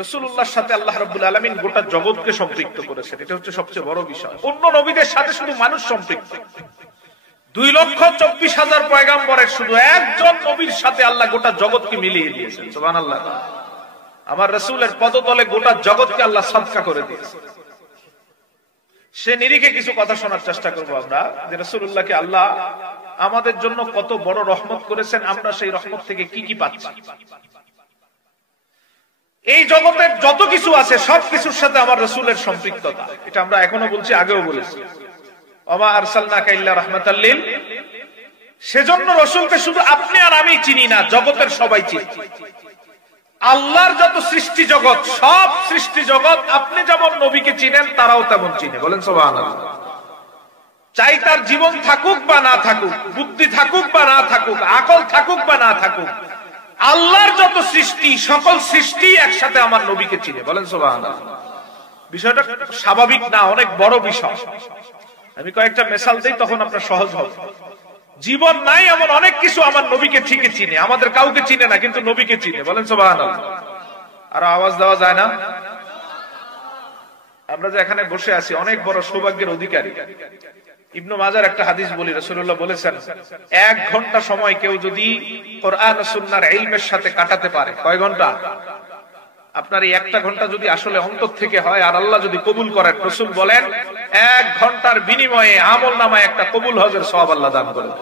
রাসূলুল্লাহর সাথে আল্লাহ রাব্বুল আলামিন গোটা জগৎকে সম্পৃক্ত করেছেন, এটা হচ্ছে সবচেয়ে বড় বিষয়। অন্য নবীদের সাথে শুধু মানুষ সম্পৃক্ত। 2,24,000 পয়গাম্বরের শুধু একজন নবীর সাথে আল্লাহ গোটা জগৎকে মিলিয়ে দিয়েছেন। সুবহানাল্লাহ। আমার রাসূলের পদতলে গোটা জগৎকে আল্লাহ সাদকা করে দিয়েছেন। সে নিরিখে কিছু কথা শোনার চেষ্টা করব আমরা, যে রাসূলুল্লাহকে আল্লাহ আমাদের জন্য কত বড় রহমত করেছেন, আমরা সেই রহমত থেকে কি কি পাচ্ছি। এই জগতের যত কিছু আছে সবকিছুর সাথে আমার রাসূলের সম্পৃক্ততা, এটা আমরা এখনো বলছি, আগেও বলেছি। ওমা আরসালনাকা ইল্লা রাহমাতাল লিল, সেজন্য রাসূলকে শুধু আপনি আর আমি চিনি না, জগতের সবাই চিনি। আল্লাহর যত সৃষ্টি জগৎ, সব সৃষ্টি জগৎ আপনি যেমন নবীকে চিনেন তারাও তেমন চিনে। বলেন সুবহানাল্লাহ। চাই তার জীবন থাকুক বা না থাকুক, বুদ্ধি থাকুক বা না থাকুক, আকল থাকুক বা না থাকুক, আল্লাহর যত সৃষ্টি সকল সৃষ্টি একসাথে আমার নবীকে চিনে। বলেন সুবহানাল্লাহ। বিষয়টা স্বাভাবিক না, অনেক বড় বিষয়। আমি কয়েকটা মিসাল দেই, তখন আপনার সহজ হবে। জীবন নাই এমন অনেক কিছু আমার নবীকে ঠিকই চিনে, আমাদের কাউকে চিনে না, কিন্তু নবীকে চিনে। বলেন সুবহানাল্লাহ। আর আওয়াজ দেওয়া যায় না? আমরা যে এখানে বসে আছি অনেক বড় সৌভাগ্যের অধিকারী। ইবনে মাজার একটা হাদিস বলি, রাসূলুল্লাহ বলেছেন 1 ঘন্টা সময় কেউ যদি কোরআন ও সুন্নাহর ইলমের সাথে কাটাতে পারে, কয় ঘন্টা? আপনার এই 1টা ঘন্টা যদি আসলে অন্তর থেকে হয় আর আল্লাহ যদি কবুল করেন, রাসূল বলেন 1 ঘন্টার বিনিময়ে আমলনামায় একটা কবুল হজের সওয়াব আল্লাহ দান করেন।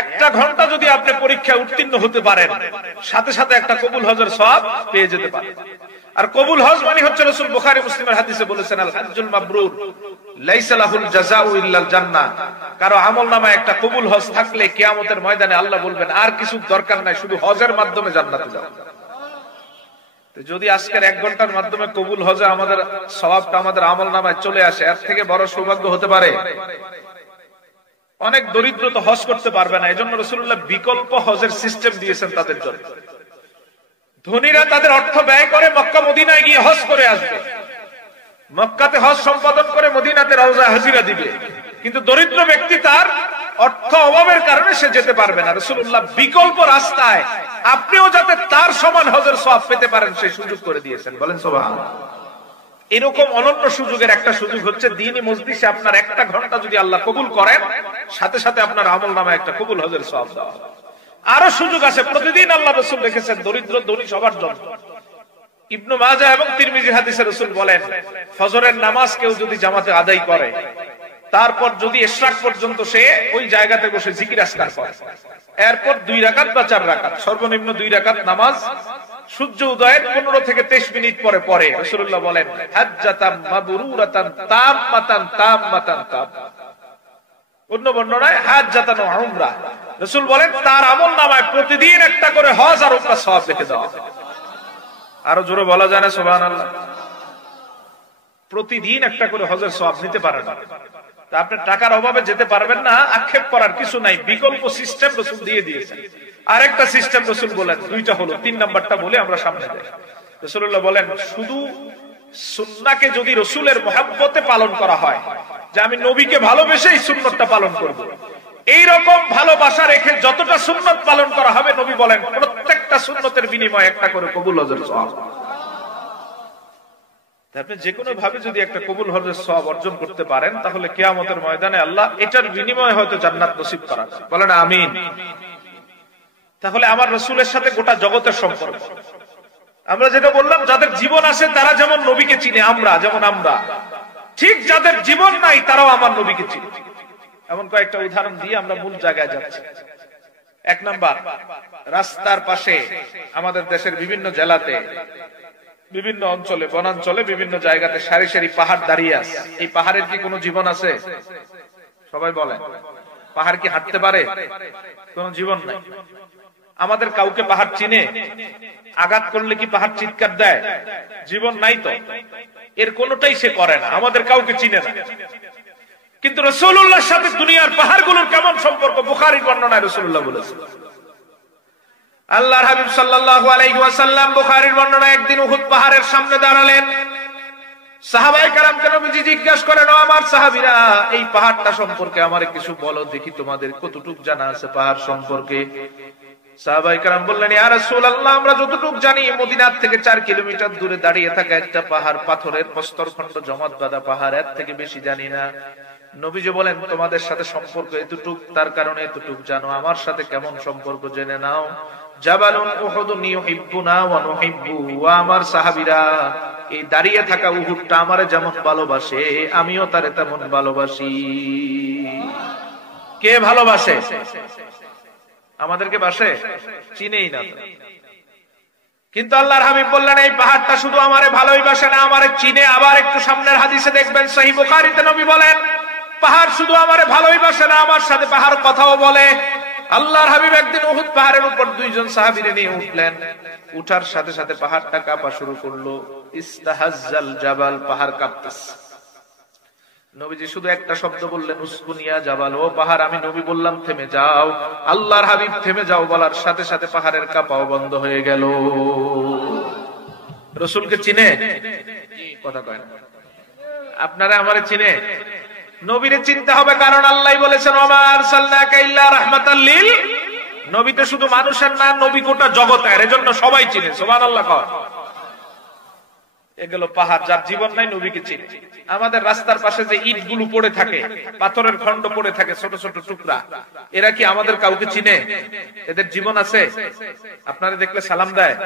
1টা ঘন্টা যদি আপনি পরীক্ষায় উত্তীর্ণ হতে পারেন, সাথে সাথে একটা কবুল হজের সওয়াব পেয়ে যেতে পারেন। আর কবুল হজ মানে হচ্ছে, রাসূল বুখারী মুসলিমের হাদিসে বলেছেন, আল হজ্জুল মাবরুর লাইসা লাহুল জাযাউ ইল্লাল জান্নাহ। কারো আমলনামায় একটা কবুল হজ থাকলে কিয়ামতের ময়দানে আল্লাহ বলবেন আর কিছু দরকার নাই, শুধু হজের মাধ্যমে জান্নাতে যাও। যদি আজকের 1 ঘন্টার মাধ্যমে কবুল হজে আমাদের সওয়াবটা আমাদের আমলনামায় চলে আসে, এর থেকে বড় সৌভাগ্য হতে পারে? অনেক দরিদ্র তো হজ করতে পারবে না, এজন্য রাসূলুল্লাহ বিকল্প হজের সিস্টেম দিয়েছেন তাদের জন্য। ধনীরা তাদের অর্থ ব্যয় করে মক্কা মদিনায় গিয়ে হজ করে আসবে, মক্কাতে হজ সম্পাদন করে মদিনাতে রওজা হাজিরা দিবে, কিন্তু দরিদ্র ব্যক্তি তার অর্থ অভাবের কারণে সে যেতে পারবে না। রাসূলুল্লাহ বিকল্প রাস্তায় আপনিও যাতে তার সমান হজের সওয়াব পেতে পারেন সেই সুযোগ করে দিয়েছেন। বলেন সুবহানাল্লাহ। এরকম অনন্য সুযোগের একটা সুযোগ হচ্ছে দ্বীনি মজলিসে আপনার 1টা ঘন্টা যদি আল্লাহ কবুল করেন, সাথে সাথে আপনার আমলনামায় একটা কবুল হজের সওয়াব দেওয়া হবে। আরো সুযোগ আছে, প্রতিদিন আল্লাহ রাসূল রেখেছেন দরিদ্র ধনী সবার জন্য। ইবনে মাজাহ এবং তিরমিজি হাদিসে রাসূল বলেন, ফজরের নামাজ কেউ যদি জামাতে আদায় করে, তারপর যদি ইশরাক পর্যন্ত সে ওই জায়গাতে বসে জিকির আজকার করে, এরপর 2 রাকাত বা 4 রাকাত, সর্বনিম্ন 2 রাকাত নামাজ সূর্য উদয়ের 15 থেকে 23 মিনিট পরে পরে, রাসূলুল্লাহ বলেন হাজ্জাতাম মাবরুরাতান তাম্মাতান তাম্মাতান তাম। অন্য বর্ণনায় হাজ্জাতান ওয়া উমরা। রাসূল বলেন তার আমলনামায় প্রতিদিন একটা করে হজ আর উমরা সওয়াব লিখে দেওয়া হবে। আরো জোরে বলা যায় না সুবহানাল্লাহ? প্রতিদিন একটা করে হজের সওয়াব নিতে পারেন। তা আপনি টাকার অভাবে যেতে পারবেন না, আক্ষেপ করার কিছু নাই, বিকল্প সিস্টেম রাসূল দিয়ে দিয়েছেন। আরেকটা সিস্টেম রাসূল বলেন, 2টা হলো, 3 নাম্বারটা বলে আমরা সামনে যাই। রাসূলুল্লাহ বলেন শুধু সুন্নাহকে যদি রাসূলের মহব্বতে পালন করা হয়, যে আমি নবীকে ভালোবেসেই সুন্নাতটা পালন করব, এই রকম ভালোবাসা রেখে যতটা সুন্নাত পালন করা হবে, নবী বলেন প্রত্যেকটা সুন্নতের বিনিময়ে একটা করে কবুল হজের সওয়াব। আপনি যে কোনো ভাবে যদি একটা কবুল হজের সওয়াব অর্জন করতে পারেন, তাহলে কিয়ামতের ময়দানে আল্লাহ এটার বিনিময়ে হয়তো জান্নাত নসিব করান। বলেন আমিন। তাহলে আমার রাসূলের সাথে গোটা জগতের সম্পর্ক, আমরা যেটা বললাম, যাদের জীবন আছে তারা যেমন নবীকে চিনে, আমরা যেমন আমরা, ঠিক যাদের জীবন নাই তারাও আমার নবীকে চিনে। এমন কয়েকটা উদাহরণ দিয়ে আমরা মূল জায়গায় যাচ্ছি। 1 নাম্বার, রাস্তার পাশে আমাদের দেশের বিভিন্ন জেলাতে, বিভিন্ন অঞ্চলে, বনাঞ্চলে, বিভিন্ন জায়গাতে সারি সারি পাহাড় দাঁড়িয়ে আছে। এই পাহাড়ের কি কোনো জীবন আছে? সবাই বলেন, পাহাড় কি হাঁটতে পারে? কোনো জীবন নাই। আমাদের কাউকে পাহাড় চিনে? আঘাত করলে কি পাহাড় চিৎকার দেয়? জীবন নাই তো, এর কোনোটাই সে করে না, আমাদের কাউকে চিনে না। কিন্তু রাসূলুল্লাহর সাথে দুনিয়ার পাহাড়গুলোর কেমন সম্পর্ক? বুখারীর বর্ণনায় রাসূলুল্লাহ বলেছেন, আল্লাহর হাবিব সাল্লাল্লাহু আলাইহি ওয়াসাল্লাম বুখারীর বর্ণনায় একদিন উহুদ পাহাড়ের সামনে দাঁড়ালেন। সাহাবায়ে কেরামকে নবীজি জিজ্ঞাসা করেন, ও আমার সাহাবীরা, এই পাহাড়টা সম্পর্কে আমারে কিছু বলো দেখি, তোমাদের কতটুকু জানা আছে পাহাড় সম্পর্কে? সাহাবায়ে কেরাম বললেন, ইয়া রাসূলুল্লাহ, আমরা যতটুকু জানি মদিনার থেকে 4 কিলোমিটার দূরে দাঁড়িয়ে থাকা একটা পাহাড়, পাথরের প্রস্তরখণ্ড জমাট বাঁধা পাহাড়, এর থেকে বেশি জানি না। নবীজি বলেন, তোমাদের সাথে সম্পর্ক এতটুক, তার কারণে এতটুক জানো, আমার সাথে কেমন সম্পর্ক জেনে নাও। জাবালুন উহুদুন ইউহিব্বুনা ওয়া নুহিব্বু, ওয়া আমার সাহাবীরা, এই দাঁড়িয়ে থাকা উহুদটা আমারে যেমন ভালোবাসে, আমিও তারে তেমন ভালোবাসি। কে ভালোবাসে? আমাদেরকে বাসে? চিনেই না। কিন্তু আল্লাহর হাবিব বললেন, এই পাহাড়টা শুধু আমারে ভালোই বাসে না, আমারে চিনে। আবার একটু সামনের হাদিসে দেখবেন, সহিহ বুখারীতে নবী বলেন, পাহাড় শুধু আমারে ভালোই বাসে না, আমার সাথে পাহাড় কথাও বলে। আল্লাহর হাবিব একদিন উহুদ পাহাড়ের উপর 2 জন সাহাবীরে নিয়ে উঠলেন। উঠার সাথে সাথে পাহাড়টা কাঁপা শুরু করলো। ইস্তাহাজ্জাল জাবাল, পাহাড় কাঁপতেছে। নবীজি শুধু একটা শব্দ বললেন, উসকুনিয়া জাবাল, ও পাহাড়, আমি নবী বললাম থেমে যাও। আল্লাহর হাবিব থেমে যাও বলার সাথে সাথে পাহাড়ের কাঁপাও বন্ধ হয়ে গেল। রাসূলকে চিনে? কথা কয় না। আপনারা আমারে চিনে? নবীরে চিনতে হবে, কারণ আল্লাহ বলেছেন, ওয়া মা আরসালনাকা ইল্লা রাহমাতাল লিল। নবী তো শুধু মানুষের না, নবী গোটা জগতের, এজন্য সবাই চিনে। সুবহানাল্লাহ কর। এগুলো পাহাড়, যার জীবন নাই, নবীকে চিনে। আমাদের রাস্তার পাশে যে ইটগুলো পড়ে থাকে, পাথরের খন্ড পড়ে থাকে, ছোট ছোট টুকরা, এরা কি আমাদের কাউকে চিনে? এদের জীবন আছে? আপনারা দেখলে সালাম দেয়?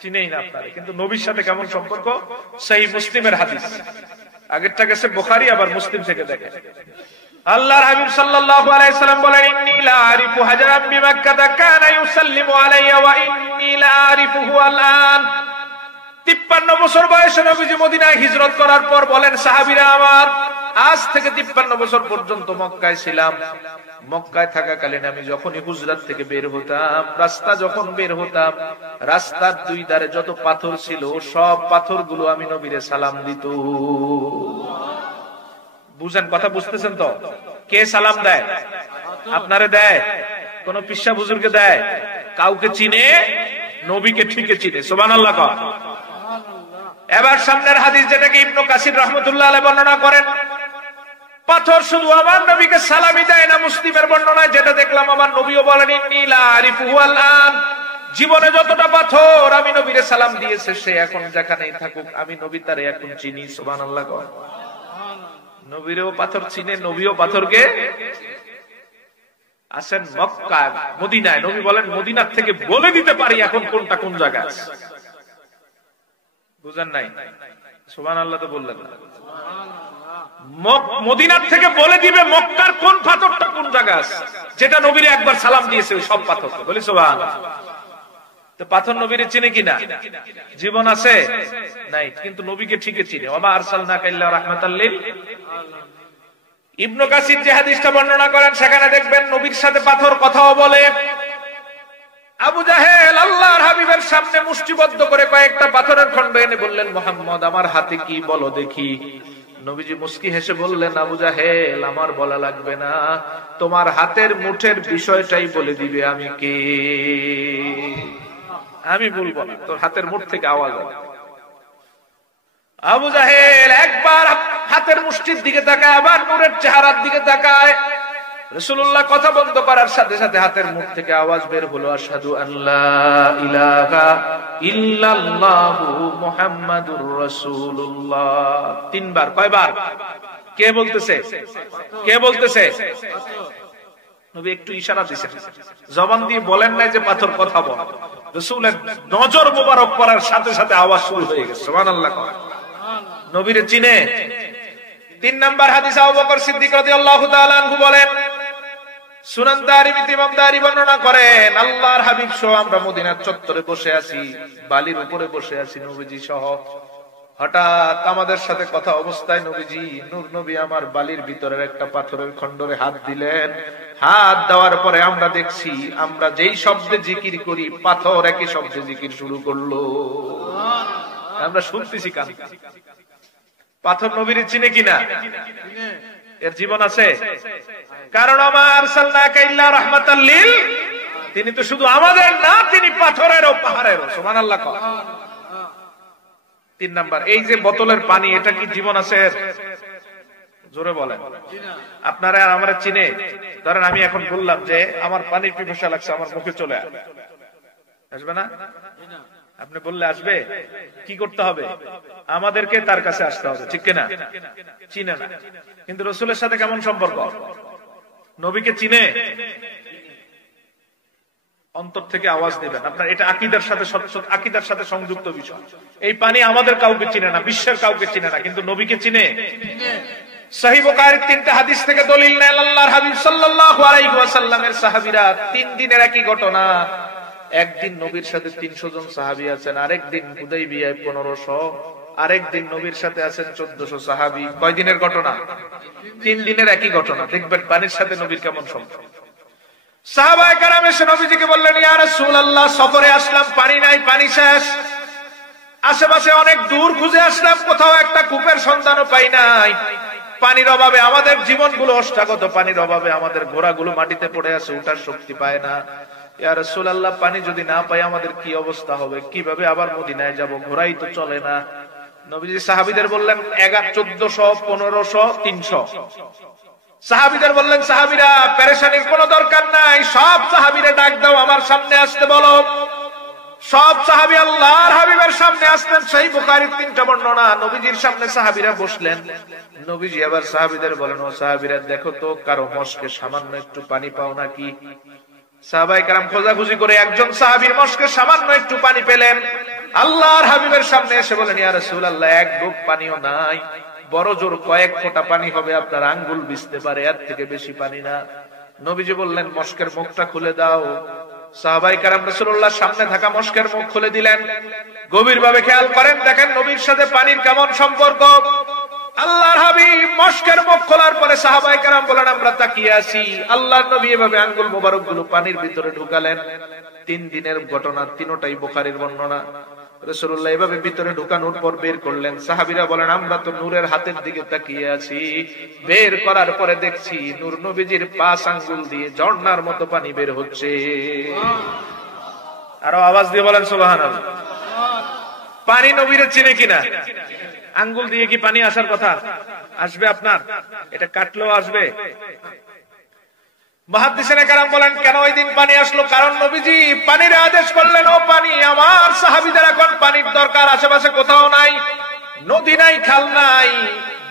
চিনেই না আপনারা। কিন্তু নবীর সাথে কেমন সম্পর্ক? সহিহ মুসলিমের হাদিস, আগেরটা গেছে বুখারী, আবার মুসলিম থেকে দেখে। আল্লাহর হাবিব সাল্লাল্লাহু আলাইহি সাল্লাম বলেন, ইন্নী লা আরিফু হাজারান বিমাক্কাহ কানা ইউসাল্লিমু আলাইয়া ওয়া ইন্নী লা আরিফুহু আল-আন। 53 বছর বয়সে নবীজি মদিনায় হিজরত করার পর বলেন, সাহাবীরা আমার, আজ থেকে 53 বছর পর্যন্ত মক্কায় ছিলাম। মক্কায় থাকাকালীন আমি যখনই হুজরাত থেকে বের হতাম, রাস্তা যখন বের হতাম, রাস্তার 2 ধারে যত পাথর ছিল, সব পাথরগুলো আমি নবীরে সালাম দিত। বুঝেন? কথা বুঝতেছেন তো? কে সালাম দেয়? আপনারে দেয়? কোন পিসা বুজুর্গে দেয়? কাউকে চিনে? নবীকে ঠিকই চিনে। সুবহানাল্লাহ কর। এবার সামনের হাদিস, যেটাকে ইবনে কাসির রাহমাতুল্লাহ আলাইহি বর্ণনা করেন, পাথর শুধু আমার নবীকে সালামি দেয় না। মুসলিমের বর্ণনায় যেটা দেখলাম, আমার নবীও বলেন, ইন্নী লা আরিফুহু আল-আন। জীবনে যতটা পাথর আমি নবীরে সালাম দিয়েছে, সে এখন যেখানেই থাকুক, আমি নবী তারে এখন চিনি। সুবহানাল্লাহ কর। নবীরও পাথর চিনে, নবীও পাথরকে। আসেন মক্কা, মদিনায়, নবী বলেন, মদিনার থেকে বলে দিতে পারি এখন কোনটা কোন জায়গায়। বুঝেন নাই? সুবহানাল্লাহ তো বললেন না। মদিনার থেকে বলে দিবে মক্কার কোন পাথরটা কোন জায়গায় আছে, যেটা নবীরে একবার সালাম দিয়েছে, ওই সব পাথর। বলি সুবহানাল্লাহ। তো পাথর নবীরে চিনে কিনা? জীবন আছে? নাই, কিন্তু নবীকে ঠিকই চিনে। ওয়া মা আরসালনাকা ইল্লা রাহমাতাল লিল। ইবনে কাসির যে হাদিসটা বর্ণনা করেন, সেখানে দেখবেন নবীর সাথে পাথর কথাও বলে। আবু জাহেল আল্লাহর হাবিবের সামনে মুষ্টিবদ্ধ করে কয়েকটা পাথরের খণ্ড এনে বললেন, মুহাম্মদ, আমার হাতে কি বলো দেখি। নবীজি মুস্কি হেসে বললেন, আবু জাহেল, আমার বলা লাগবে না, তোমার হাতের মুঠের বিষয়টাই বলে দিবে আমি কে। আমি বলবো না, তোর হাতের মুঠ থেকে আওয়াজ হবে। আবু জাহেল একবার হাতের মুষ্টির দিকে তাকায়, আবার নূরের চেহারার দিকে তাকায়। রাসূলুল্লাহ কথা বন্ধ করার সাথে সাথে হাতের মুখ থেকে আওয়াজ বের হলো, আশহাদু আল্লা ইলাহা ইল্লাল্লাহু মুহাম্মাদুর রাসূলুল্লাহ। 3 বার। কয়বার? কে বলতেছে? কে বলতেছে? নবী একটু ইশারা দিয়েছেন, জবান দিয়ে বলেন নাই যে পাথর কথা বল। রাসূলের নজর মোবারক করার সাথে সাথে আওয়াজ শুরু হয়ে গেছে। সুবহানাল্লাহ। নবীরে চিনে। 3 নাম্বার হাদিস, আবু বকর সিদ্দিক রাদিয়াল্লাহু তাআলা আনহু বলেন, সুনান দারিমিতে ইমাম দারি বর্ণনা করেন, আল্লাহর হাবিব সহ আমরা মদিনার চত্বরে বসে আছি, বালির উপরে বসে আছি নবীজি সহ। হঠাৎ আমাদের সাথে কথা অবস্থায় নবীজি, নূর নবী আমার বালির ভিতরের একটা পাথরের খণ্ডরে হাত দিলেন। হাত দেওয়ার পরে আমরা দেখছি, আমরা যেই শব্দে জিকির করি, পাথর একই শব্দে জিকির শুরু করলো। আমরা শুনতেছি কান। পাথর নবীর চিনে কিনা? এর জীবন আছে? কারণ আমার আরসালনাকা ইল্লা রাহমাতাল লিল, তিনি তো শুধু আমাদের না, তিনি পাথরেরও পাহাড়েরও। সুবহানাল্লাহ। 3 নাম্বার, এই যে বোতলের পানি, এটা কি জীবন আছে? জোরে বলেন। আপনারা আর আমরা চিনে? ধরেন আমি এখন বললাম যে আমার পানির পিপাসা লাগছে, আমার মুখে চলে আসবে না? আপনি বললে আসবে? কি করতে হবে? আমাদেরকে তার কাছে আসতে হবে, ঠিক কিনা? চিনে না, কিন্তু রসুলের সাথে কেমন সম্পর্ক? নবীকে চিনে? অন্তর থেকে আওয়াজ দিবেন আপনার, এটা আকীদার সাথে সংযুক্ত বিষয়। এই পানি আমাদের কাউকে চিনে না, বিশ্বের কাউকে চিনে না, কিন্তু নবীকে চিনে। সহিহ বুখারীর 3টা হাদিস থেকে দলিল নেন আল্লাহর হাবিব সাল্লাল্লাহু আলাইহি ওয়াসাল্লামের সাহাবীরা 3 দিনের একই ঘটনা। একদিন নবীর সাথে 300 জন সাহাবী আছেন, আরেকদিন হুদাইবিয়ায় 1500, আরেকদিন নবীর সাথে আছেন 1400 সাহাবী। কয় দিনের ঘটনা? 3 দিনের একই ঘটনা। দেখবেন পানির সাথে নবীর কেমন সম্পর্ক। সাহাবায়ে কেরাম এসে নবীজিকে বললেন, ইয়া রাসূলুল্লাহ, সফরে আসলাম, পানি নাই, পানি শেষ। আশেপাশে অনেক দূর খুঁজে আসলাম, কোথাও একটা কূপের সন্ধানও পাই নাই। পানির অভাবে আমাদের জীবনগুলো ওষ্ঠাগত, পানির অভাবে আমাদের ঘোড়াগুলো মাটিতে পড়ে আছে, উঠার শক্তি পায় না। ইয়া রাসূলুল্লাহ, পানি যদি না পাই আমাদের কি অবস্থা হবে? কিভাবে আবার মদিনায় যাব? ঘোড়াই তো চলে না। নবীজি সাহাবীদের বললেন 1400, 1500, 300। সাহাবীদের বললেন, সাহাবীরা পেরেশানির কোনো দরকার নাই, সব সাহাবীরা ডাক দাও, আমার সামনে আসতে বলো। সব সাহাবী আল্লাহর হাবিবের সামনে আসলেন। সহিহ বুখারীর 3টা বর্ণনা। নবীজির সামনে সাহাবীরা বসলেন। নবীজি আবার সাহাবীদের বলেন, ও সাহাবীরা, দেখো তো কারো মশকে সামান্য একটু পানি পাও নাকি? সাহাবায়ে কেরাম খোঁজাখুঁজি করে একজন সাহাবীর মশকে সামান্য একটু পানি পেলেন। আল্লাহর হাবিবের সামনে এসে বলেন, ইয়া রাসূলুল্লাহ, এক ডুব পানিও নাই, বড় জোর কয়েক ফোঁটা পানি হবে, আপনার আঙ্গুল ভিজতে পারে, এর থেকে বেশি পানি না। নবীজি বললেন, মশকের মুখটা খুলে দাও। সাহাবায়ে কেরাম রাসূলুল্লাহর সামনে থাকা মশকের মুখ খুলে দিলেন। গভীরভাবে খেয়াল করেন, দেখেন নবীর সাথে পানির কেমন সম্পর্ক। আল্লাহর হাবিব মশকের মুখ খোলার পরে সাহাবায়ে কেরাম বলেন, আমরা তাকিয়ে আছি। আল্লাহর নবী এভাবে আঙ্গুল মোবারক গুলো পানির ভিতরে ঢুকালেন। 3 দিনের ঘটনা, 3টাই বুখারীর বর্ণনা। রাসূলুল্লাহ এভাবে ভিতরে ঢুকানোর পর বের করলেন। সাহাবীরা বলেন, আমরা তো নূরের হাতের দিকে তাকিয়ে আছি। বের করার পরে দেখছি নূর নবীজির 5 আঙ্গুল দিয়ে ঝর্ণার মতো পানি বের হচ্ছে। আরো আওয়াজ দিয়ে বলেন সুবহানাল্লাহ। পানি নবীরে চিনে কিনা? আঙ্গুল দিয়ে কি পানি আসার কথা? আসবে আপনার? এটা কাটলেও আসবে? মুহাদ্দিসিনে কেরাম বলেন, কেন ওই দিন পানি আসলো? কারণ নবীজি পানির আদেশ করলেন, ও পানি, আমার সাহাবীদের এখন পানির দরকার। আশেপাশে কোথাও নাই, নদী নাই, খাল নাই,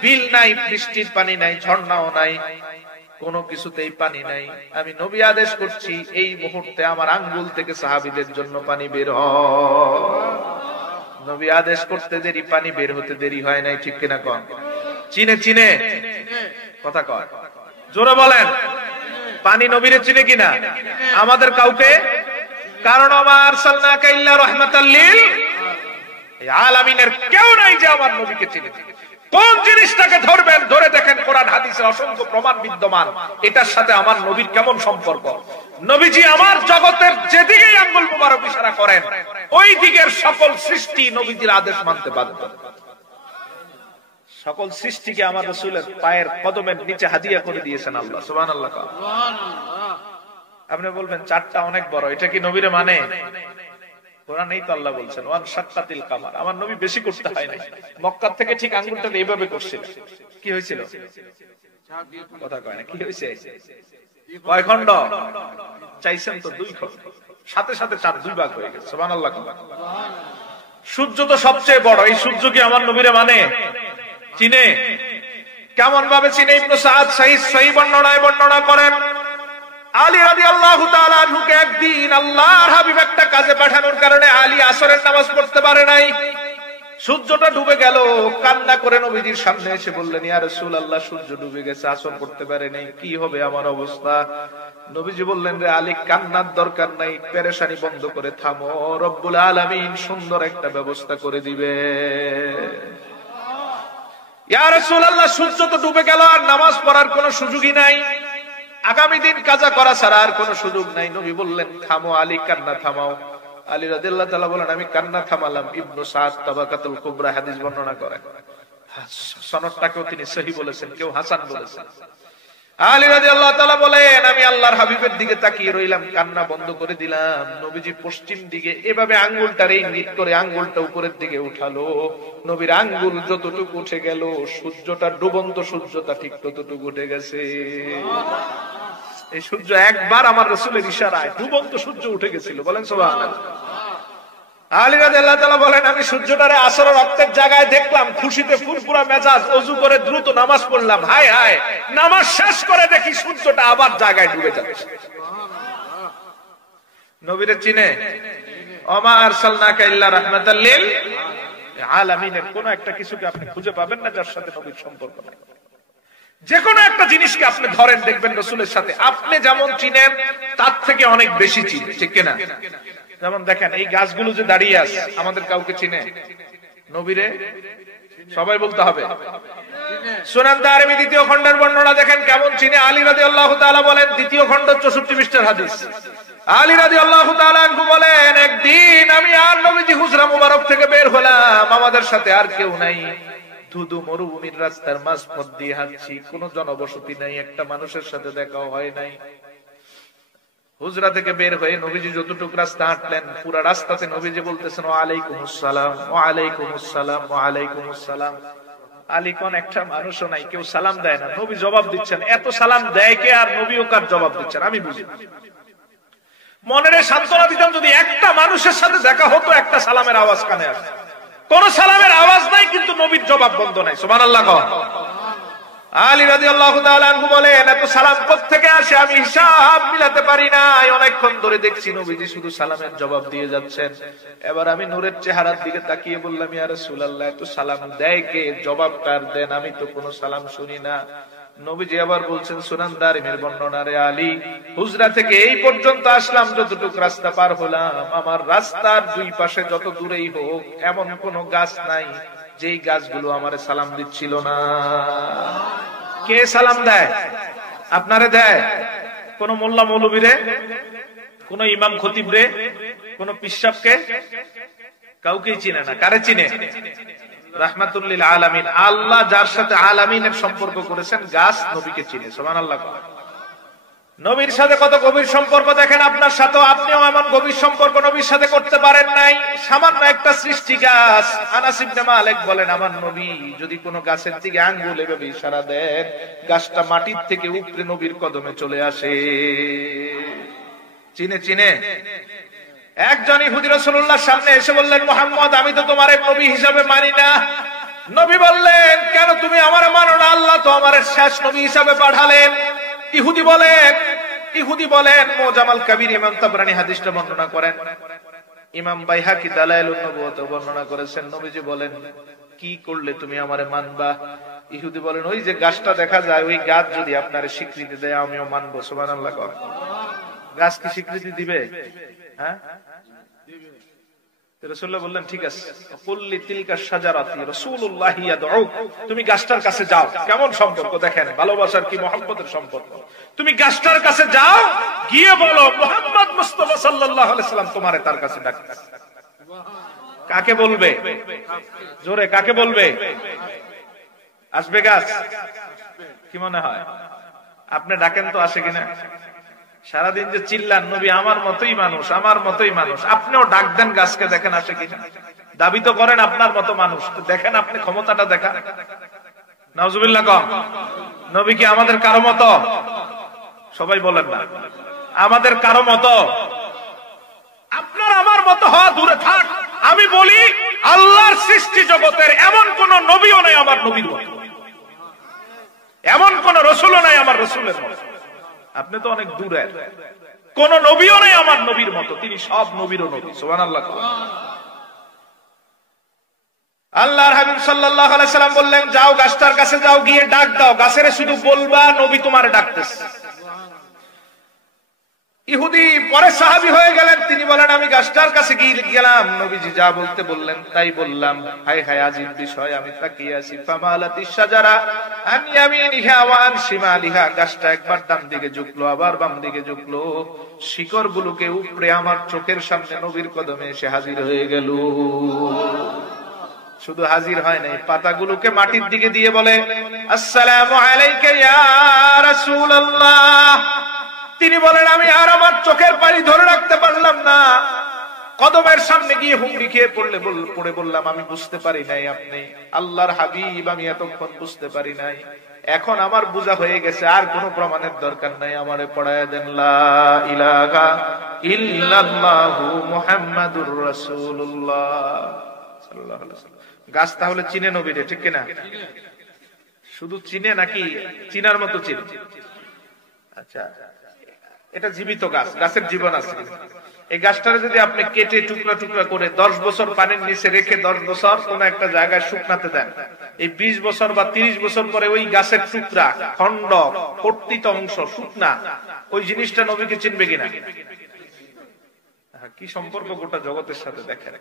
বিল নাই, বৃষ্টির পানি নাই, ঝর্ণাও নাই, কোনো কিছুতেই পানি নাই। আমি নবী আদেশ করছি, এই মুহূর্তে আমার আঙ্গুল থেকে সাহাবীদের জন্য পানি বের হয়। নবী আদেশ করতে দেরি, পানি বের হতে দেরি হয় নাই, ঠিক কিনা কন? চিনে চিনে কথা কয়, জোরে বলেন। পানি নবীরে চিনে কিনা? আমাদের কাউকে? কারণ আমার আরসালনাকা ইল্লা রাহমাতাল লিল আলামিনের কেউ নাই যে আমার নবীকে চিনে। কোন জিনিসটাকে ধরবেন, ধরে দেখেন কোরআন হাদিসের অসংখ্য প্রমাণ বিদ্যমান, এটার সাথে আমার নবীর কেমন সম্পর্ক। নবীজি আমার জগতের যেদিকেই আঙ্গুল মোবারক ইশারা করেন, ওই দিকের সকল সৃষ্টি নবীজির আদেশ মানতে বাধ্য। সকল সৃষ্টিকে আমার রাসূলের পায়ের কদমের নিচে হাদিয়া করে দিয়েছেন আল্লাহ। সুবহানাল্লাহ। আপনি বলবেন 4টা অনেক বড়, এটা কি নবীরে মানে? কোরআনেই তো আল্লাহ বলছেন, ওয়ান শাক্কাতিল কামার। আমার নবী বেশি করতে হয় নাই, মক্কা থেকে ঠিক আঙ্গুলটা এইভাবে করছিল। কি হয়েছিল? কথা কয় না, কি হয়েছে? কয় খণ্ড চাইছেন? তো 2 খণ্ড, সাথে সাথে 2 ভাগ হয়ে গেছে। সুবহানাল্লাহ। সূর্য তো সবচেয়ে বড়, এই সূর্য কি আমার নবীরে মানে? চিনে? কেমন ভাবে চিনে? ইবনে সাদ সহিহ বর্ণনায় বর্ণনা করেন, আলী রাদিয়াল্লাহু তাআলা আনহুকে একদিন আল্লাহর হাবিব একটা কাজে পাঠানোর কারণে আলী আসরের নামাজ পড়তে পারে নাই। সূর্যটা ডুবে গেল, কান্না করে নবীজির সামনে এসে বললেন, ইয়া রাসূলুল্লাহ, সূর্য ডুবে গেছে, আসর পড়তে পারে নাই, কি হবে আমার অবস্থা? নবীজি বললেন, রে আলী, কান্নার দরকার নাই, পেরেশানি বন্ধ করে থামো, রব্বুল আলামিন সুন্দর একটা ব্যবস্থা করে দিবে। ইয়া রাসূলুল্লাহ, সূর্য তো ডুবে গেল, আর নামাজ পড়ার কোনো সুযোগই নাই, আগামী দিন কাজা করা ছাড়া আর কোনো সুযোগ নাই। নবী বললেন, থামো আলী, কান্না থামাও। আলী রাদিয়াল্লাহু তাআলা বলেন, আমি কান্না থামালাম। ইবনে সাদ তাবাকাতুল কুবরা হাদিস বর্ণনা করেন, সনদটাকেও তিনি সহিহ বলেছেন, কেউ হাসান বলেছেন। আলী রাদিয়াল্লাহু তাআলা বলেন, আমি আল্লাহর হাবিবের দিকে তাকিয়ে রইলাম, কান্না বন্ধ করে দিলাম। নবীজি পশ্চিম দিকে এভাবে আঙ্গুলটারে ইঙ্গিত করে আঙ্গুলটা উপরের দিকে উঠালো। নবীর আঙ্গুল যতটুকু উঠে গেল, সূর্যটা ডুবন্ত সূর্যটা ঠিক ততটুকু উঠে গেছে। এই সূর্য একবার আমার রাসূলের ইশারায় ডুবন্ত সূর্য উঠে গেছিল, বলেন সুবহানাল্লাহ। আলী রাদিয়াল্লাহু তাআলা বলেন, আমি সূর্যটারে আসরের রক্তের জায়গায় দেখলাম, খুশিতে ফুরফুরা মেজাজ, ওযু করে দ্রুত নামাজ পড়লাম। হায় হায়, নামাজ শেষ করে দেখি সূর্যটা আবার জায়গায় ডুবে যাচ্ছে। নবীরে চিনে, ওমা আরসালনাকা ইল্লা রাহমাতাল লিল আলামিনের কোন একটা কিছুকে আপনি খুঁজে পাবেন না যার সাথে নবীর সম্পর্ক নাই। যে কোনো একটা জিনিসকে আপনি ধরেন, দেখবেন রাসূলের সাথে আপনি যেমন চিনেন তার থেকে অনেক বেশি চিনে, ঠিক কিনা? যেমন দেখেন, এই গাছগুলো যে দাঁড়িয়ে আছে, আমাদের কাউকে চিনে? নবীরে সবাই বলতে হবে। সুনান দারমি দ্বিতীয় খণ্ডের বর্ণনা দেখেন কেমন চিনে। আলী রাদিয়াল্লাহু তাআলা বলেন, দ্বিতীয় খণ্ড 64 পৃষ্ঠার হাদিস, আলী রাদিয়াল্লাহু তাআলা আনহু বলেন, একদিন আমি আর নবীজি হুজরা মুবারক থেকে বের হলাম, আমাদের সাথে আর কেউ নাই, ধুধু মরুভূমির রাস্তার মাঝপথ দিয়ে হাঁটছি, কোনো জনবসতি নাই, একটা মানুষের সাথে দেখাও হয় নাই। হুজরা থেকে বের হয়ে নবীজি যতটুকু রাস্তা হাঁটলেন, পুরো রাস্তাতে নবীজি বলতেছেন, ওয়া আলাইকুমুস সালাম, ওয়া আলাইকুমুস সালাম, ওয়া আলাইকুমুস সালাম। আলী কোন একটা মানুষও নাই, কেউ সালাম দেয় না, নবী জবাব দিচ্ছেন। এত সালাম দেয় কে আর নবীও কার জবাব দিচ্ছেন আমি বুঝি। মনের সান্ত্বনা দিতাম, যদি একটা মানুষের সাথে দেখা হতো, একটা সালামের আওয়াজ কানে আসে। কোন সালামের আওয়াজ নাই, কিন্তু নবীর জবাব বন্ধ নাই। সুবহানাল্লাহ। আলী রাদিয়াল্লাহু তাআলা আনহু বলেন, এত সালাম কোত্থেকে আসে আমি হিসাব মিলাতে পারি না। অনেকক্ষণ ধরে দেখছি নবীজি শুধু সালামের জবাব দিয়ে যাচ্ছেন। এবার আমি নূরের চেহারার দিকে তাকিয়ে বললাম, ইয়া রাসূলুল্লাহ, এত সালাম দেয় কে, জবাব কার দেন? আমি তো কোনো সালাম শুনি না। নবীজি আবার বলছেন, সুনান দারিমির বর্ণনা, রে আলী, হুজরা থেকে এই পর্যন্ত আসলাম, যতটুকু রাস্তা পার হলাম, আমার রাস্তার দুই পাশে যত দূরেই হোক এমন কোন গাছ নাই যেই গাছগুলো আমারে সালাম দিচ্ছিল না। কে সালাম দেয়? আপনারে দেয়? কোন মোল্লা মৌলবীরে, কোন ইমাম খতিবরে, কোন পিশাবকে? কাউকেই চিনে না। কারে চিনে? রাহমাতুল লিল আলামিন, আল্লাহ যার সাথে আলামিনের সম্পর্ক করেছেন, গাছ নবীকে চিনে। সুবহানাল্লাহ। নবীর সাথে কত গভীর সম্পর্ক দেখেন। আপনার সাথেও, আপনিও এমন গভীর সম্পর্ক নবীর সাথে করতে পারেন নাই। সামান্য একটা সৃষ্টি গাছ। আনাস ইবনে মালিক বলেন, আমার নবী যদি কোনো গাছের দিকে আঙ্গুল এভাবে ইশারা দেন, গাছটা মাটির থেকে উপরে নবীর কদমে চলে আসে। চিনে চিনে। একজন ইহুদি রাসূলুল্লাহর সামনে এসে বললেন, মুহাম্মদ, আমি তো তোমার নবী হিসাবে মানি না। নবী বললেন, কেন তুমি আমারে মানো না? আল্লাহ তো আমার শেষ নবী হিসাবে পাঠালেন। ইহুদি বলেন, মুজামাল কবির ইমাম তাবরানী হাদিসটা বর্ণনা করেন, ইমাম বাইহাকি দালাইলুন নবুওয়াত বর্ণনা করেছেন। নবীজি বলেন, কি করলে তুমি আমারে মানবা? ইহুদি বলেন, ওই যে গাছটা দেখা যায়, ওই গাছ যদি আপনার স্বীকৃতি দেয় আমিও মানবো। সুবহানাল্লাহ। গাছ কি স্বীকৃতি দিবে? হ্যাঁ, রাসূলুল্লাহ বললেন, ঠিক আছে, কুল্লি তিলকা শাজারাতি রাসূলুল্লাহ ইয়াদউ, তুমি গাছটার কাছে যাও। কেমন সম্পর্ক দেখেন, ভালোবাসার কি মহব্বতের সম্পর্ক। তুমি গাছটার কাছে যাও, গিয়ে বলো, মুহাম্মদ মুস্তাফা সাল্লাল্লাহু আলাইহি সাল্লাম তোমারে তার কাছে ডাকতেছে। কাকে বলবে? জোরে কাকে বলবে? আসবে গাছ? কি মনে হয়? আপনি ডাকেন তো আসে কিনা? সারাদিন যে চিল্লান, নবী আমার মতোই মানুষ, আমার মতোই মানুষ, আপনিও ডাক দেন গাছকে, দেখেন আসে কিনা। দাবি তো করেন আপনার মতো মানুষ, তো দেখেন আপনি ক্ষমতাটা দেখান। নাউজুবিল্লাহ। কম নবী কি আমাদের কারো মতো? সবাই বলেন না, আমাদের কারো মতো? আপনার আমার মতো হওয়া দূরে থাক, আমি বলি আল্লাহর সৃষ্টি জগতের এমন কোন নবীও নাই আমার নবীর মতো, এমন কোন রাসূলও নাই আমার রাসূলের মতো। আপনি তো অনেক দূরে। কোন নবীও নেই আমার নবীর মতো, তিনি সব নবীরও নবী। সুবহানাল্লাহ। আল্লাহর হাবিব সাল্লাল্লাহু আলাইহি সাল্লাম বললেন, যাও গাছটার কাছে যাও, গিয়ে ডাক দাও, গাছের শুধু বলবা নবী তোমারে ডাকতেছে। ইহুদি পরে সাহাবী হয়ে গেলেন, তিনি বলেন, আমি গাছটার কাছে গিয়ে গেলাম, নবীজি যা বলতে বললেন তাই বললাম। হায় হায়, আজীব বিষয়, আমি তাকিয়ে আছি। ফামালাতিশ শাজারা আন ইয়ামিনিহা ওয়া আন শিমালিহা, গাছটা একবার ডান দিকে ঝুঁকলো, আবার বাম দিকে ঝুঁকলো, শিকড় গুলোকে উপড়ে আমার চোখের সামনে নবীর কদমে এসে হাজির হয়ে গেল। শুধু হাজির হয় নাই, পাতাগুলোকে মাটির দিকে দিয়ে বলে আসসালামু আলাইকা ইয়া রাসূলুল্লাহ। তিনি বলেন আমি আর আমার চোখের পানি ধরে রাখতে পারলাম না, কদমের সামনে গিয়ে হুমড়ি খেয়ে পড়ে বললাম আমি বুঝতে পারি নাই আপনি আল্লাহর হাবিব, আমি এতক্ষণ বুঝতে পারি নাই, এখন আমার বুঝা হয়ে গেছে, আর কোনো প্রমাণের দরকার নাই, আমারে পড়ায় দেন লা ইলাহা ইল্লাল্লাহু মুহাম্মাদুর রাসূলুল্লাহ সাল্লাল্লাহু আলাইহি ওয়াসাল্লাম। গাছ তাহলে চিনে নবীরে, ঠিক কিনা? শুধু চিনে নাকি চিনার মতো চিনে? আচ্ছা, এটা জীবিত গাছ, গাছের জীবন আছে। এই গাছটারে যদি আপনি কেটে টুকরা টুকরা করে 10 বছর পানির নিচে রেখে 10 বছর কোন একটা জায়গায় শুকনাতে দেন, এই 20 বছর বা 30 বছর পরে ওই গাছের টুকরা, খন্ড, কর্তিত অংশ, শুকনা, ওই জিনিসটা নবীকে চিনবে কিনা? কি সম্পর্ক গোটা জগতের সাথে দেখেন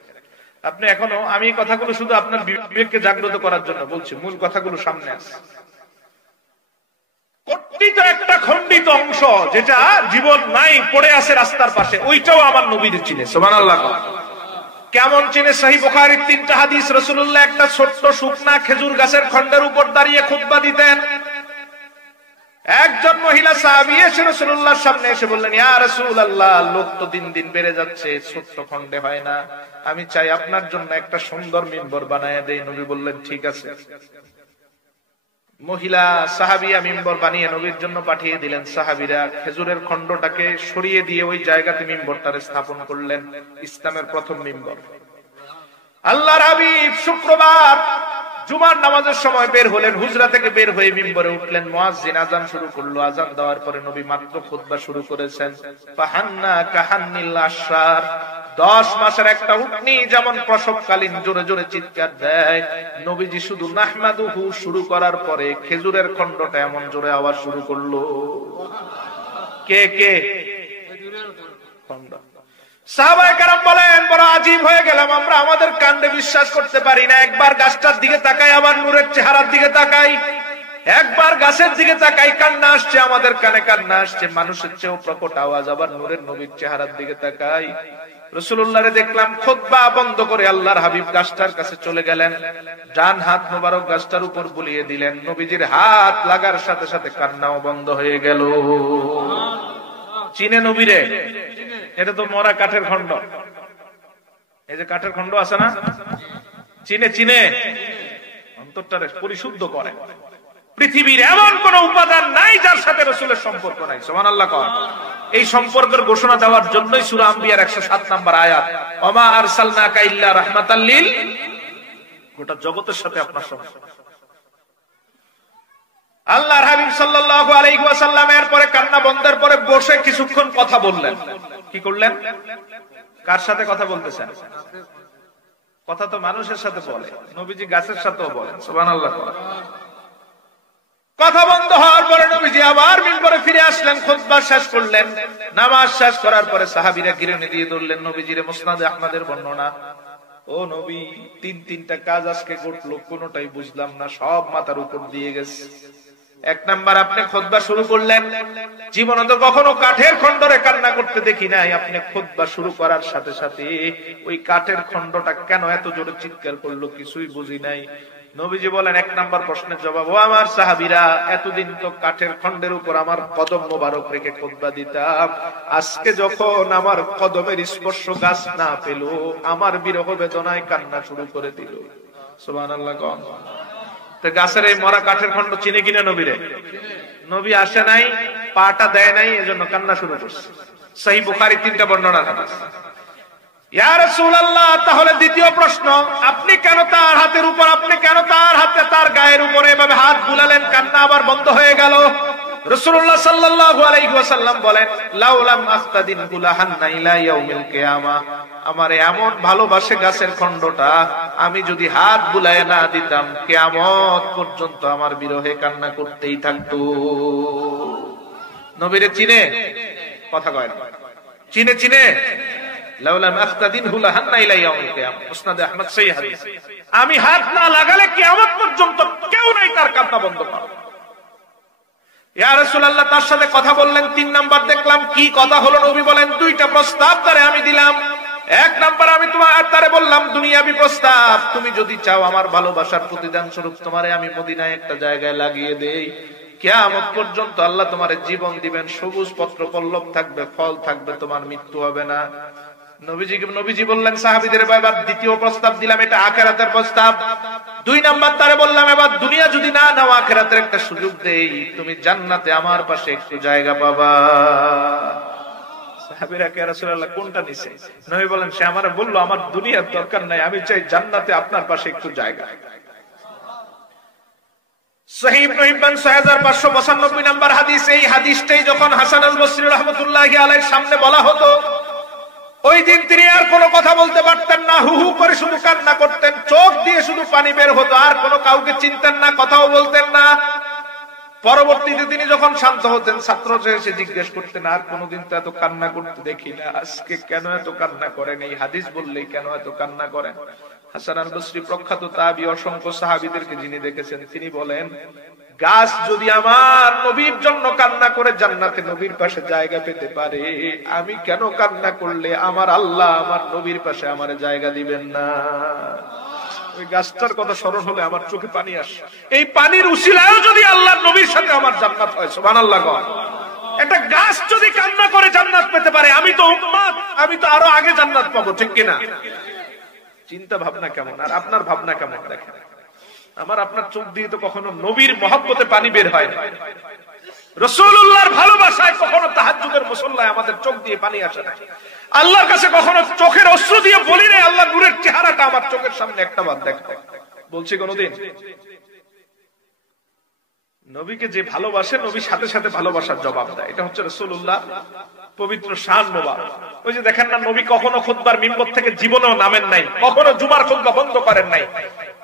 আপনি। এখনো আমি এই কথাগুলো শুধু আপনার বিবেককে জাগ্রত করার জন্য বলছি, মূল কথাগুলো সামনে আছে। কর্তিত একটা খণ্ডিত অংশ যেটা জীবন নাই, পড়ে আছে রাস্তার পাশে, ওইটাও আমার নবীর চিনে। সুবহানাল্লাহ। কেমন চিনে? সহিহ বুখারীর 3টা হাদিস। রাসূলুল্লাহ একটা ছোট্ট শুকনা খেজুর গাছের খণ্ডের উপর দাঁড়িয়ে খুতবা দিতেন। একজন মহিলা সাহাবী এসে রাসূলুল্লাহর সামনে এসে বললেন ইয়া রাসূলুল্লাহ, লোক তো দিন দিন বেড়ে যাচ্ছে, ছোট্ট খণ্ডে হয় না, আমি চাই আপনার জন্য একটা সুন্দর মিম্বর বানায় দেই। নবী বললেন ঠিক আছে। মহিলা সাহাবিয়া মিম্বর বানিয়ে নবীর জন্য পাঠিয়ে দিলেন। সাহাবীরা খেজুরের খণ্ডটাকে সরিয়ে দিয়ে ওই জায়গাতে মিম্বরটারে স্থাপন করলেন, ইসলামের প্রথম মিম্বর। আল্লাহর হাবিব শুক্রবার জুমার নামাজের সময় বের হলেন, হুজরা থেকে বের হয়ে মিম্বরে উঠলেন। মুয়াজ্জিন আযান শুরু করলো, আযান দেওয়ার পরে নবী মাত্র খুতবা শুরু করেছেন। ফাহান্না কাহান্নিল আশরার, 10 মাসের একটা উটনি যেমন প্রসবকালীন জোরে জোরে চিৎকার দেয়, নবীজি শুধু নাহমাদুহু শুরু করার পরে খেজুরের খণ্ডটা এমন জোরে আওয়াজ শুরু করলো। কে কে? খণ্ড। সাহাবায়ে কেরাম বলেন বড় আজীব হয়ে গেলাম আমরা, আমাদের কান্দে বিশ্বাস করতে পারি না। একবার গাছটার দিকে তাকাই, আবার নূরের চেহারার দিকে তাকাই, একবার গাছের দিকে তাকাই, কান্না আসছে, আমাদের কানে কান্না আসছে, মানুষের চেয়েও প্রকট আওয়াজ, আবার নূরের নবীর চেহারার দিকে তাকাই। রাসূলুল্লাহরে দেখলাম খুতবা বন্ধ করে আল্লাহর হাবিব গাছটার কাছে চলে গেলেন, ডান হাত মোবারক গাছটার উপর বুলিয়ে দিলেন। নবীজির হাত লাগার সাথে সাথে কান্নাও বন্ধ হয়ে গেল। চিনে নবীরে? এটা তো মরা কাঠের খণ্ড, এই যে কাঠের খণ্ড আছে না, চিনে চিনে অন্তরটারে পরিশুদ্ধ করে। পৃথিবীর এমন কোন উপাদান নাই যার সাথে রাসূলের সম্পর্ক নাই। সুবহানাল্লাহ। এই সম্পর্কের ঘোষণা দেওয়ার জন্যই সূরা আম্বিয়ার 107 নম্বর আয়াত, ওমা আরসালনাকা ইল্লা রাহমাতাল লিল, গোটা জগতের সাথে আপনার সম্পর্ক। আল্লাহর হাবিব সাল্লাল্লাহু আলাইহি ওয়াসাল্লামের পরে কান্না বন্ধের পরে বসে কিছুক্ষণ কথা বললেন। কি করলেন? কার সাথে কথা বলতেছেন? কথা তো মানুষের সাথে বলে, নবীজি গাছের সাথেও বলেন। সুবহানাল্লাহ। কথা বন্ধ হওয়ার পরে নবীজি আবার মিম্বরে ফিরে আসলেন, খুতবা শেষ করলেন। নামাজ শেষ করার পরে সাহাবীরা গিরনে দিয়ে ধরলেন নবীজির। মুসনাদে আহমদের বর্ণনা, ও নবী, 3টা কাজ আজকে ঘটলো, কোনোটাই বুঝলাম না, সব মাথার উপর দিয়ে গেছে। 1 নাম্বার, আপনি খুতবা শুরু করলেন, জীবনে তো কখনো কাঠের খণ্ডরে কান্না করতে দেখি নাই, আপনি খুতবা শুরু করার সাথে সাথে ওই কাঠের খণ্ডটা কেন এত জোরে চিৎকার করলো কিছুই বুঝি নাই। নবীজি বলেন 1 নাম্বার প্রশ্নের জবাব, ও আমার সাহাবীরা, এতদিন তো কাঠের খণ্ডের উপর আমার কদম মোবারক রেখে খুতবা দিতাম, আজকে যখন আমার কদমের স্পর্শ গাছ না পেল, আমার বিরহ বেদনায় কান্না শুরু করে দিল। সুবহানাল্লাহ। গাছের এই মরা কাঠের খণ্ড চিনে কিনা নবীরে? নবী আসে নাই, পাটা দেয় নাই, এজন্য কান্না শুরু করছে। সহিহ বুখারী 3টা বর্ণনা আছে। ইয়া রাসূলুল্লাহ, তাহলে দ্বিতীয় প্রশ্ন, আপনি কেন তার হাতের উপর, আপনি কেন তার হাতে, তার গায়ের উপরে এভাবে হাত বুলালেন, কান্না আবার বন্ধ হয়ে গেল? রাসূলুল্লাহ সাল্লাল্লাহু আলাইহি ওয়াসাল্লাম বলেন, লাউলাম আস্তাদিন গুলাহান্না ইলা ইয়াউমিল কিয়ামাহ, আমারে এমন ভালোবাসে গাছের খণ্ডটা, আমি যদি হাত বুলায় না দিতাম, কিয়ামত পর্যন্ত আমার বিরহে কান্না করতেই থাকতো। নবীরে চিনে? কথা কয় না, চিনে চিনে। লাউলাম আস্তাদিনহু লাহান্না ইলা ইয়াউমিল কিয়ামাহ, মুসনাদে আহমদ সহিহ হাদিস। আমি হাত না লাগালে কিয়ামত পর্যন্ত কেউ নাই তার কান্না বন্ধ করবে। ইয়া রাসূলুল্লাহ তার সাথে কথা বললেন। 3 নাম্বার দেখলাম কি কথা হলো, নবী বলেন 2টা প্রস্তাব তারে আমি দিলাম, এক নাম্বার আমি তারে বললাম দুনিয়াবি প্রস্তাব, তুমি যদি চাও আমার ভালোবাসার প্রতিদান স্বরূপ তোমারে আমি মদিনায় একটা জায়গায় লাগিয়ে দেই, কিয়ামত পর্যন্ত আল্লাহ তোমার জীবন দিবেন, সবুজ পত্র পল্লব থাকবে, ফল থাকবে, তোমার মৃত্যু হবে না। নবীজি বললেন সাহাবীদের, এবার দ্বিতীয় প্রস্তাব দিলাম, এটা আখিরাতের প্রস্তাব। দুই নাম্বার তারে বললাম, এবার দুনিয়া যদি না নাও আখিরাতের একটা সুযোগ দেই, তুমি জান্নাতে আমার পাশে একটু জায়গা পাবা। সাহাবীরা কে রাসূলুল্লাহ কোনটা নিছে? নবী বলেন, সে আমারে বলল আমার দুনিয়ার দরকার নাই, আমি চাই জান্নাতে আপনার পাশে একটু জায়গা। সহিহ ইবনে হিব্বান 6595 নম্বর হাদিস। এই হাদিসটাই যখন হাসান আল বসরি রাহমাতুল্লাহি আলাইহির সামনে বলা হতো, ওই দিন তিনি আর কোনো কথা বলতে পারতেন না, হু হু করে শুধু কান্না করতেন, চোখ দিয়ে শুধু পানি বের হতো, আর কোনো কাউকে চিনতেন না, কথাও বলতেন না। পরবর্তীতে তিনি যখন শান্ত হতেন, ছাত্ররা এসে জিজ্ঞেস করতেন, আর কোনোদিন তো এত কান্না করতে দেখি না, আজকে কেন এত কান্না করেন? এই হাদিস বললেই কেন এত কান্না করেন? হাসান আল বসরি প্রখ্যাত তাবী, অসংখ্য সাহাবীদেরকে যিনি দেখেছেন, তিনি বলেন, গাছ যদি আমার নবীর জন্য কান্না করে জান্নাতে নবীর পাশে জায়গা পেতে পারে, আমি কেন কান্না করলে আমার আল্লাহ আমার নবীর পাশে আমার জায়গা দিবেন না? ওই গাছটার কথা স্মরণ হলে আমার চোখে পানি আসে। এই পানির উসিলায়ও যদি আল্লাহর নবীর সাথে আমার জান্নাত হয়, সুবহানাল্লাহ। একটা গাছ যদি কান্না করে জান্নাত পেতে পারে, আমি তো উম্মত, আমি তো আরো আগে জান্নাত পাবো, ঠিক কিনা? চিন্তা ভাবনা কেমন, আর আপনার ভাবনা কেমন দেখেন। আমার আপনার চোখ দিয়ে তো কখনো নবীর মহব্বতে পানি বের হয় না, রাসূলুল্লাহর ভালোবাসায় কখনো তাহাজ্জুদের মুসল্লায় আমাদের চোখ দিয়ে পানি আসে না, আল্লাহর কাছে কখনো চোখের অশ্রু দিয়ে বলি না আল্লাহ নূরের চেহারাটা আমার চোখের সামনে একটা বার দেখো। বলছি কোনদিন? নবীকে যে ভালোবাসে, নবী সাথে সাথে ভালোবাসার জবাব দেয়। এটা হচ্ছে রাসূলুল্লাহ পবিত্র শান মোবারক। ওই যে দেখেন না, নবী কখনো খুতবার মিম্বর থেকে জীবনেও নামেন নাই, কখনো জুমার খুতবা বন্ধ করেন নাই,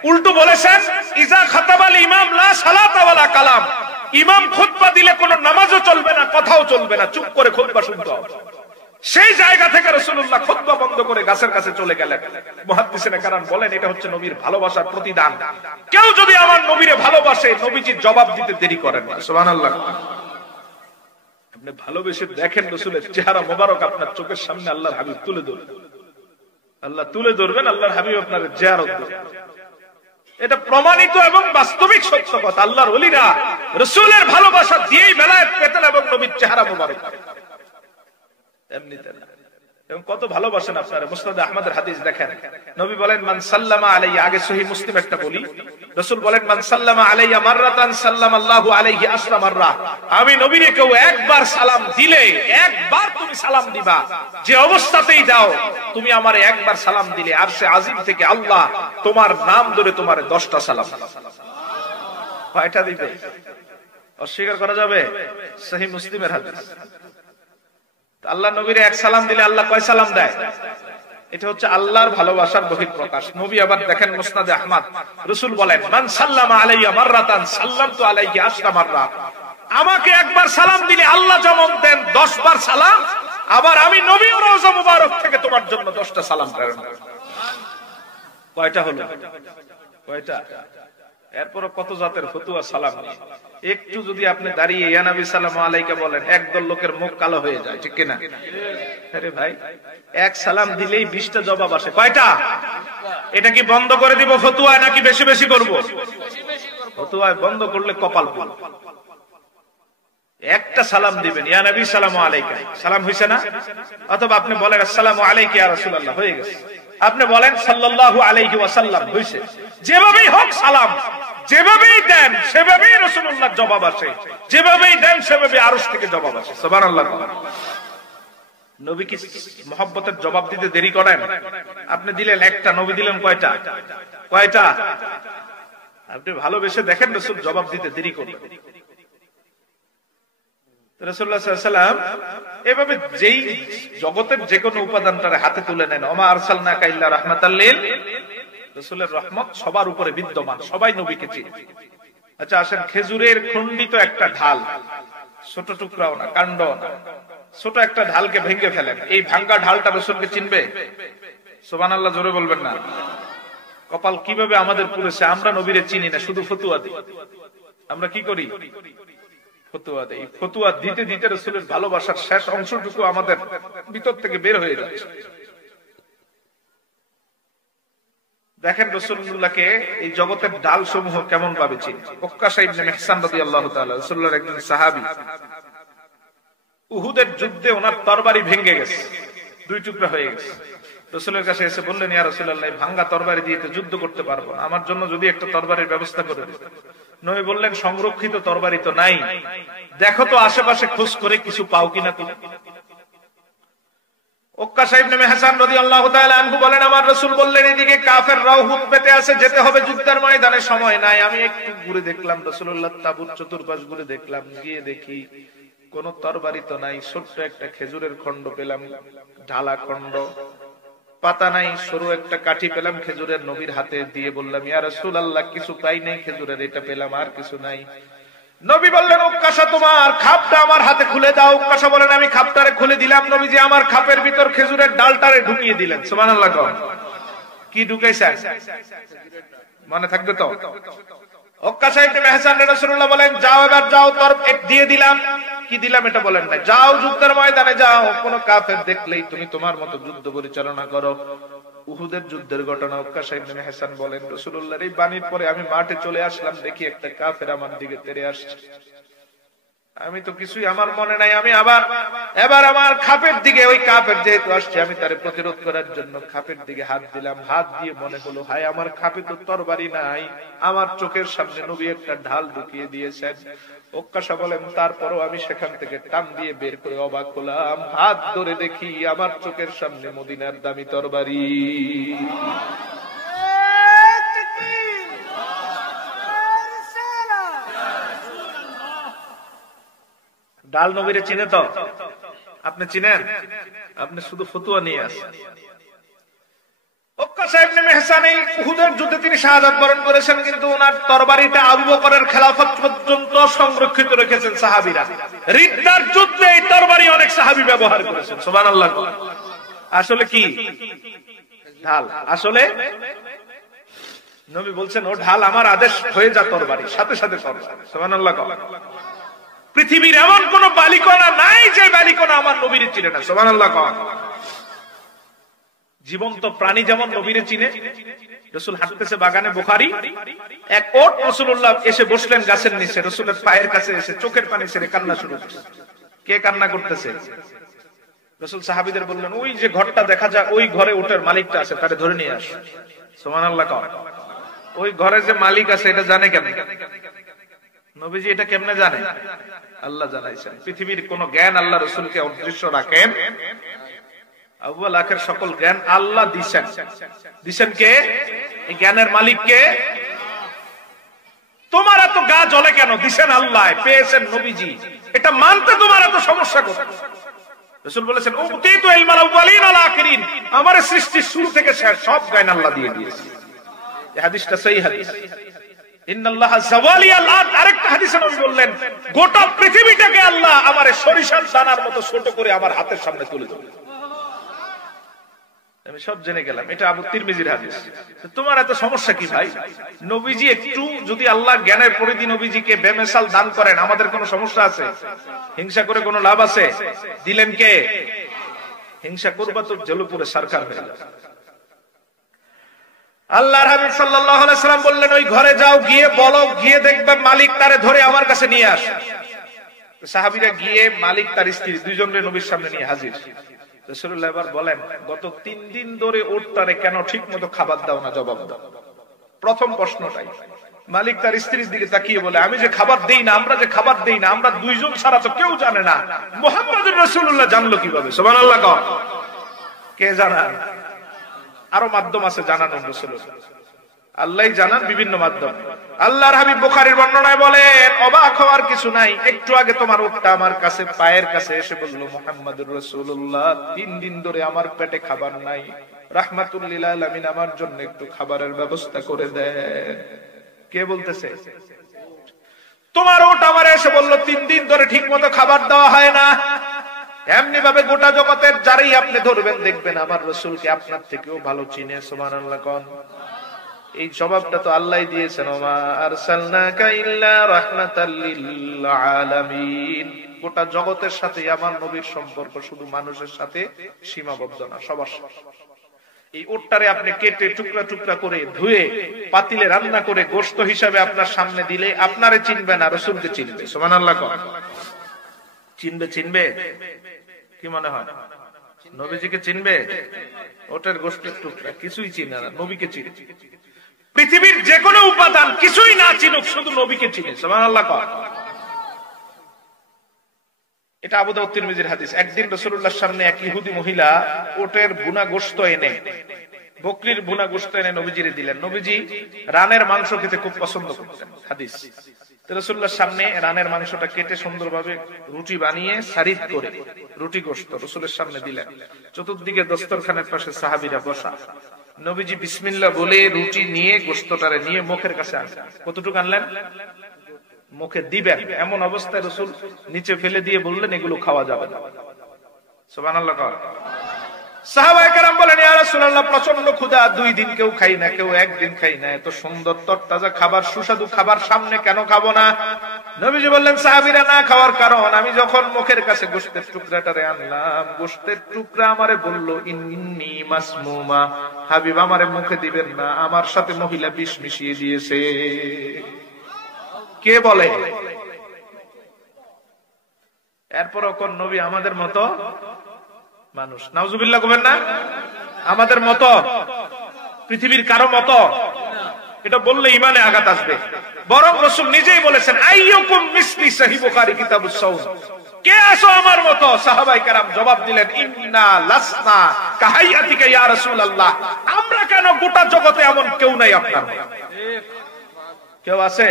উল্টো বলেছেন, ইজা খাতাবাল ইমাম লা সালাতা ওয়ালা কালাম। ইমাম খুতবা দিলে কোনো নামাজও চলবে না, কথাও চলবে না, চুপ করে খুতবা শুনতে হবে। সেই জায়গা থেকে রাসূলুল্লাহ খুতবা বন্ধ করে গাছের কাছে চলে গেলেন। মুহাদ্দিসিনে কেরাম বলেন, এটা হচ্ছে নবীর ভালোবাসার প্রতিদান। কেউ যদি আমার নবীরে ভালোবাসে, নবীজি জবাব দিতে দেরি করেন না, সুবহানাল্লাহ। আপনি ভালোবেসে দেখেন রাসূলের চেহারা মোবারক আপনার চোখের সামনে আল্লাহর হাবিব তুলে ধরবেন, আল্লাহ তুলে ধরবেন, আল্লাহর হাবিব আপনার জিয়ারত করবেন। এটা প্রমাণিত এবং বাস্তবিক সত্য কথা। আল্লাহর ওলিরা রাসূলের ভালোবাসা দিয়েই বেলায়েত পেতেন এবং নবীর চেহারা মোবারক এমনিতে না। এবং কত ভালোবাসেন আপনারা। মুসনাদে আহমদের হাদিস দেখেন, নবী বলেন, মান সাল্লামা আলাইয়া, আগে সহিহ মুসলিম একটা বলি, রাসূল বলেন, মান সাল্লামা আলাইয়া মাররাতান সাল্লামাল্লাহু আলাইহি আসরা মাররা। আমি নবীরে কেউ একবার সালাম দিলে, একবার তুমি সালাম দিবা, যে অবস্থাতেই দাও, তুমি আমারে একবার সালাম দিলে আরশে আজিম থেকে আল্লাহ তোমার নাম ধরে তোমারে 10টা সালাম। কয়টা দিবে? অস্বীকার করা যাবে? সহিহ মুসলিমের হাদিস। আল্লাহ নবীরে এক সালাম দিলে আল্লাহ কয় সালাম দেয়? এটা হচ্ছে আল্লাহর ভালোবাসার বহিঃপ্রকাশ। নবী আবার দেখেন মুসনাদে আহমদ, রাসূল বলেন, মান সাল্লামা আলাইয়া মাররাতান সাল্লামতু আলাইহি আশরা মাররা। আমাকে একবার সালাম দিলে আল্লাহ যেমন দেন 10 বার সালাম, আবার আমি নবী রওজা মুবারক থেকে তোমার জন্য 10টা সালাম প্রেরণ করি। কয়টা হলো? কয়টা? এরপর কত জাতের ফতুয়া সালাম নেই। একটু যদি আপনি দাঁড়িয়ে ইয়া নবী সাল্লাল্লাহু আলাইহি বলেন, একদল লোকের মুখ কালো হয়ে যায়, ঠিক কিনা? আরে ভাই, এক সালাম দিলেই 20টা জবাব আসে। কয়টা? এটা কি বন্ধ করে দিব ফতুয়ায়, নাকি বেশি বেশি করব? ফতুয়ায় বন্ধ করলে কপাল পুড়। একটা সালাম দিবেন, ইয়া নবী সাল্লাল্লাহু আলাইহি, সালাম হইছে না? অথবা আপনি বলেন আসসালামু আলাইকা ইয়া রাসূলুল্লাহ, হয়ে গেছে। আপনি বলেন সাল্লাল্লাহু আলাইহি ওয়াসাল্লাম, হইছে। যেভাবেই হোক সালাম, যেভাবেই দেন সেভাবেই রাসূলুল্লাহর জবাব আসে, যেভাবেই দেন সেভাবে আরশ থেকে জবাব আসে। সুবহানাল্লাহ। নবী কি মহব্বতের জবাব দিতে দেরি করেন? আপনি দিলেন একটা, নবী দিলেন কয়টা? কয়টা? আপনি ভালোবেসে দেখেন রাসূল জবাব দিতে দেরি করবেন। রাসূলুল্লাহ সাল্লাল্লাহু আলাইহি ওয়াসাল্লাম এভাবে যেই জগতের যে কোনো উপাদানটারে হাতে তুলে নেন, ওমা আরসালনাকা ইল্লা রাহমাতাল লিল। রাসূলের রহমত সবার উপরে বিদ্যমান, সবাই নবীকে চিনে। আচ্ছা আসেন, খেজুরের খণ্ডিত একটা ঢাল, ছোট টুকরাও না, কাণ্ডও না, ছোট একটা ঢালকে ভেঙে ফেলেন, এই ভাঙ্গা ঢালটা রাসূলকে চিনবে? সুবহানাল্লাহ, জোরে বলবেন না? কপাল কিভাবে আমাদের পুরেছে, আমরা নবীরে চিনি না, শুধু ফতুয়া দিই। আমরা কি করি? ফতুয়া দেই। ফতুয়া দিতে দিতে রাসূলের ভালোবাসার শেষ অংশটুকু আমাদের ভিতর থেকে বের হয়ে যাচ্ছে। দেখেন রাসূলুল্লাহকে এই জগতের ডাল সমূহ কেমন ভাবে চিনে। উক্কাশা ইবনে মিহসান রাদিয়াল্লাহু তাআলা রাসূলুল্লাহর একজন সাহাবী, উহুদের যুদ্ধে ওনার তরবারি ভেঙে গেছে, দুই টুকরা হয়ে গেছে। রাসূলের কাছে এসে বললেন, ইয়া রাসূলুল্লাহ, ভাঙা তরবারি দিয়ে তো যুদ্ধ করতে পারবো না, আমার জন্য যদি একটা তরবারির ব্যবস্থা করে দিন। নবী বললেন, সংরক্ষিত তরবারি তো নাই, দেখো তো আশেপাশে খোঁজ করে কিছু পাও কিনা তুমি। উক্কাশা ইবনে মিহসান রাদিয়াল্লাহু তাআলা আনহু বলেন, আমার রাসূল বললেন, এদিকে কাফেররাও হুত পেতে আছে, যেতে হবে যুদ্ধের ময়দানে, সময় নাই। আমি একটু ঘুরে দেখলাম রাসূলুল্লাহ তাবুর চতুর্পাশ ঘুরে দেখলাম, গিয়ে দেখি কোন তরবারি তো নাই, ছোট্ট একটা খেজুরের খণ্ড পেলাম, ঢালা খণ্ড, পাতা নাই, সরু একটা কাঠি পেলাম খেজুরের, নবীর হাতে দিয়ে বললাম, ইয়া রাসূলুল্লাহ, কিছু পাই নাই খেজুরের, এটা পেলাম, আর কিছু নাই। নবী বললেন, উক্কাশা, তোমার খাপটা আমার হাতে খুলে দাও। উক্কাশা বলেন, আমি খাপটারে খুলে দিলাম। নবীজি আমার খাপের ভিতর খেজুরের ডালটারে ঢুকিয়ে দিলেন। সুবহানাল্লাহ। কি ঢুকাইছেন মনে থাকবে তো? উক্কাশা ইবনে মিহসান রাসূলুল্লাহ বলেন, যাও, এবার যাও, দিয়ে দিলাম। কি দিলাম এটা বলেন না, যাও যুদ্ধের ময়দানে যাও, কোন কাফের দেখলেই তুমি তোমার মতো যুদ্ধ পরিচালনা করো। উহুদের যুদ্ধের ঘটনা উক্কাশা ইবনে মিহসান বলেন, রাসূলুল্লাহর এই বাণীর পরে আমি মাঠে চলে আসলাম, দেখি একটা কাফের আমার দিকে তেড়ে আসছে। আমি তো কিছুই আমার মনে নাই, আমি এবার আমার খাপের দিকে, ওই কাফের যেহেতু আসছে, আমি তারে প্রতিরোধ করার জন্য খাপের দিকে হাত দিলাম। হাত দিয়ে মনে হলো, হায়, আমার খাপে তো তরবারি নাই, আমার চোখের সামনে নবী একটা ঢাল ঢুকিয়ে দিয়েছেন। উক্কাশা বলেন, তারপরও আমি সেখান থেকে টান দিয়ে বের করে অবাক হলাম, হাত ধরে দেখি আমার চোখের সামনে মদিনার দামি তরবারি। ডাল নবীরে চিনে তো? আপনি চিনেন? আপনি শুধু ফতুয়া নিয়ে আসেন। উক্কাশা ইবনে মিহসান এই উহুদের যুদ্ধে তিনি শাহাদাত বরণ করেছেন, কিন্তু ওনার তরবারিটা আবু বকরের খেলাফত পর্যন্ত সংরক্ষিত রেখেছেন সাহাবীরা। রিদ্দার যুদ্ধে এই তরবারি অনেক সাহাবী ব্যবহার করেছেন। সুবহানাল্লাহ। আসলে কি ঢাল? আসলে নবী বলছেন, ও ঢাল আমার আদেশ হয়ে যা তরবারি, সাথে সাথে তরবারি। সুবহানাল্লাহ। পৃথিবীর এমন কোন বালিকণা নাই যে বালিকণা আমার নবীর চিনে না। সুবহানাল্লাহ। জীবন্ত প্রাণী যেমন নবীরে চিনে। রাসূল হাঁটতেছে বাগানে, বুখারী, এক ওট রাসূলুল্লাহ এসে বসলেন গাছের নিচে, রাসূলের পায়ের কাছে এসে চোখের পানি ছেড়ে কান্না শুরু করছে। কে কান্না করতেছে? রাসূল সাহাবীদের বললেন, ওই যে ঘরটা দেখা যায়, ওই ঘরে ওটের মালিকটা আছে, তাকে ধরে নিয়ে আস। সুবহানাল্লাহ। ওই ঘরে যে মালিক আছে এটা জানে কেন? নবীজি এটা কেমনে জানে? আল্লাহ জানাইছেন। পৃথিবীর কোন জ্ঞান আল্লাহ রাসূলকে অদৃশ্য রাখেন? আউয়াল আখির সকল জ্ঞান আল্লাহ দিবেন। দিবেন কে? এই জ্ঞানের মালিক কে? তোমার এত গা জ্বলে কেন? দিবেন আল্লাহ, পেয়েছেন নবীজি, এটা মানতে তোমার এত সমস্যা কোথায়? রাসূল বলেছেন, উতীতু ইলমাল আউয়ালিন ওয়াল আখিরিন, আমার সৃষ্টির শুরু থেকে শেষ সব জ্ঞান আল্লাহ দিয়ে দিয়েছে। এই হাদিসটা সহিহ হাদিস। ইন্নাল্লাহা যাওয়ালিয়াল আরদ, আরেকটা হাদিসে নবী বললেন, গোটা পৃথিবীটাকে আল্লাহ আমার সরিষার দানার মতো ছোট করে আমার হাতের সামনে তুলে ধরে। আমি সব জেনে গেলাম, এটা আবু তিরমিজির হাদিস। তোমার এত সমস্যা কি ভাই? নবীজি একটু যদি আল্লাহ জ্ঞানের পরিধি নবীজিকে বেমেসাল দান করেন, আমাদের কোনো সমস্যা আছে? হিংসা করে কোনো লাভ আছে? দিলেন কে? হিংসা করবা তো জলপুরে সরকার হয়ে যাবে। আল্লাহর হাবিব সাল্লাল্লাহু আলাইহি সাল্লাম বললেন, ওই ঘরে যাও, গিয়ে বলো, গিয়ে দেখবে মালিক তারে ধরে আমার কাছে নিয়ে আসে। সাহাবীরা গিয়ে মালিক তার স্ত্রী দুইজনকে নবীর সামনে নিয়ে হাজির। রাসূলুল্লাহ এবার বলেন, গত 3 দিন ধরে ওটটারে কেন ঠিক মতো খাবার দাও না? জবাব দাও। প্রথম প্রশ্নটাই। মালিক তার স্ত্রীর দিকে তাকিয়ে বলে, আমি যে খাবার দেই না, আমরা যে খাবার দেই না, আমরা দুইজন ছাড়া তো কেউ জানে না। মুহাম্মদুর রাসূলুল্লাহ জানলো কিভাবে? সুবহানাল্লাহ। কে জানান? আরো মাধ্যম আছে জানানোর, রাসূলুল্লাহ আল্লাহই জানান বিভিন্ন মাধ্যম। আল্লাহর হাবিব বুখারীর বর্ণনায় বলেন, অবাক হওয়ার কিছু নাই, একটু আগে তোমার উটটা আমার কাছে পায়ের কাছে এসে বলল, মুহাম্মদুর রাসূলুল্লাহ 3 দিন ধরে আমার পেটে খাবার নাই, রাহমাতুল লিল আলামিন আমার জন্য একটু খাবারের ব্যবস্থা করে দেন। কে বলতেছে? তোমার উট আমার এসে বলল 3 দিন ধরে ঠিকমতো খাবার দেওয়া হয় না। এমনি ভাবে গোটা জগতের যারাই আপনি ধরবেন দেখবেন আমার রাসূলকে আপনার থেকেও ভালো চিনে। সুবহানাল্লাহ। কোন এই জবাবটা তো আল্লাহই দিয়েছেন, ওমা আরসালনাকা ইল্লা রাহমাতাল লিল আলামিন। গোটা জগতের সাথে আমার নবীর সম্পর্ক শুধু মানুষের সাথে সীমাবদ্ধ না, সবার সাথে। এই ওটটারে আপনি কেটে টুকরা টুকরা করে ধুয়ে পাতিলে রান্না করে গোশত হিসাবে আপনার সামনে দিলে আপনারে চিনবে না, রসুলকে চিনবে। সুবহানাল্লাহ। চিনবে? চিনবে কি মনে হয়? নবীজিকে চিনবে? ওটার গোশতের টুকরা কিছুই চিনে না, নবীকে চিনে। পৃথিবীর যে কোনো উপাদান কিছুই না চিনুক, শুধু নবীকে চিনে। সুবহানাল্লাহ। এটা আবু দাউদ তিরমিজির হাদিস। একদিন রাসূলুল্লাহর সামনে এক ইহুদি মহিলা ওটের ভুনা গোশত এনে, বকরির ভুনা গোশত এনে নবীজিরে দিলেন। নবীজি রানের মাংস খেতে খুব পছন্দ করতেন। হাদিস। রাসূলুল্লাহর সামনে রানের মাংসটা কেটে সুন্দরভাবে রুটি বানিয়ে সারিদ করে রুটি গোশত রাসূলের সামনে দিলেন। চতুর্দিকে দস্তরখানের পাশে সাহাবীরা বসা। নবীজি বিসমিল্লাহ বলে রুটি নিয়ে গোশতটারে নিয়ে মুখের কাছে আনলেন। কতটুকু আনলেন? মুখে দিবেন এমন অবস্থায় রাসূল নিচে ফেলে দিয়ে বললেন, এগুলো খাওয়া যাবে না। সুবহানাল্লাহ। সাহাবায়ে কেরাম বলেন, ইয়া রাসূলুল্লাহ, প্রচন্ড ক্ষুধা, 2 দিন কেউ খাই না, কেউ 1 দিন খাই না, এত সুন্দর তরতাজা খাবার, সুস্বাদু খাবার সামনে কেন খাবো না? নবীজি বললেন, সাহাবীরা না খাওয়ার কারণ, আমি যখন মুখের কাছে গোশতের টুকরাটারে আনলাম, গোশতের টুকরা আমারে বলল, ইন্নী মাসমুমা, হাবিব আমারে মুখে দিবেন না, আমার সাথে মহিলা বিষ মিশিয়ে দিয়েছে। কে বলে? এরপরও কোন নবী আমাদের মতো মানুষ? নাউজুবিল্লাহ করবেন না? আমাদের মতো, পৃথিবীর কারো মতো? এটা বললে ইমানে আঘাত আসবে। বরং রাসূল নিজেই বলেছেন, আইয়ুকুম মিসলি, সহিহ বুখারী কিতাবুস সাওম, কে আছো আমার মতো? সাহাবায়ে কেরাম জবাব দিলেন, ইন্না লাসনা কাহাইয়াতিকা ইয়া রাসূলুল্লাহ, আমরা কেন, গোটা জগতে এমন কেউ নাই আপনার মতো। কেউ আছে?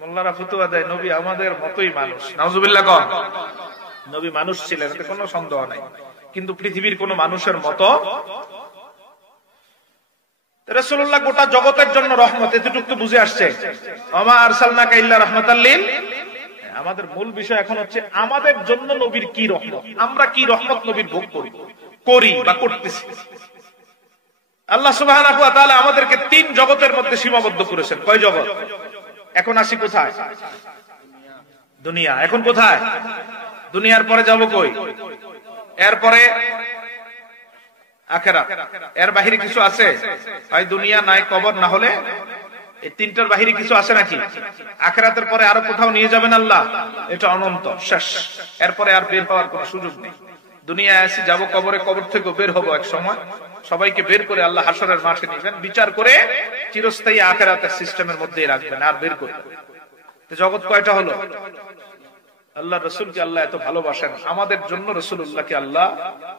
মোল্লারা ফতোয়া দেয় নবী আমাদের মতোই মানুষ। নাউজুবিল্লাহ কর। নবী মানুষ ছিলেন, এতে কোনো সন্দেহ নাই, কিন্তু পৃথিবীর কোন মানুষের মতো। রাসূলুল্লাহ গোটা জগতের জন্য রহমত, এতটুকু তো বুঝে আসছে। ওমা আরসালনাকা ইল্লা রাহমাতাল লিল। আমাদের মূল বিষয় এখন হচ্ছে আমাদের জন্য নবীর কি রহমত, আমরা কি রহমত নবীর ভোগ করি বা করতেছি। আল্লাহ সুবহানাহু ওয়া তাআলা আমাদেরকে 3 জগতের মধ্যে সীমাবদ্ধ করেছেন। কয় জগৎ? এখন আসি কোথায়? দুনিয়া। এখন কোথায়? দুনিয়ার পরে যাব কই? এরপরে আখিরাত। এর বাহিরে কিছু আছে? হয় দুনিয়া, নাই কবর, না হলে এই 3টার বাহিরে কিছু আছে নাকি? আখিরাতের পরে আরো কোথাও নিয়ে যাবেন আল্লাহ? এটা অনন্ত, শেষ। এরপরে আর বের হওয়ার কোনো সুযোগ নেই। দুনিয়ায় আসি, যাব কবরে, কবর থেকে বের হবো এক সময়। সবাইকে বের করে আল্লাহ হাসরের মাঠে নিবেন, বিচার করে চিরস্থায়ী আখিরাতের সিস্টেমের মধ্যে রাখবেন, আর বের করবেন। জগৎ কয়টা হলো? আল্লাহ রাসূলকে আল্লাহ এত ভালোবাসেন, আমাদের জন্য রাসূলুল্লাহকে আল্লাহ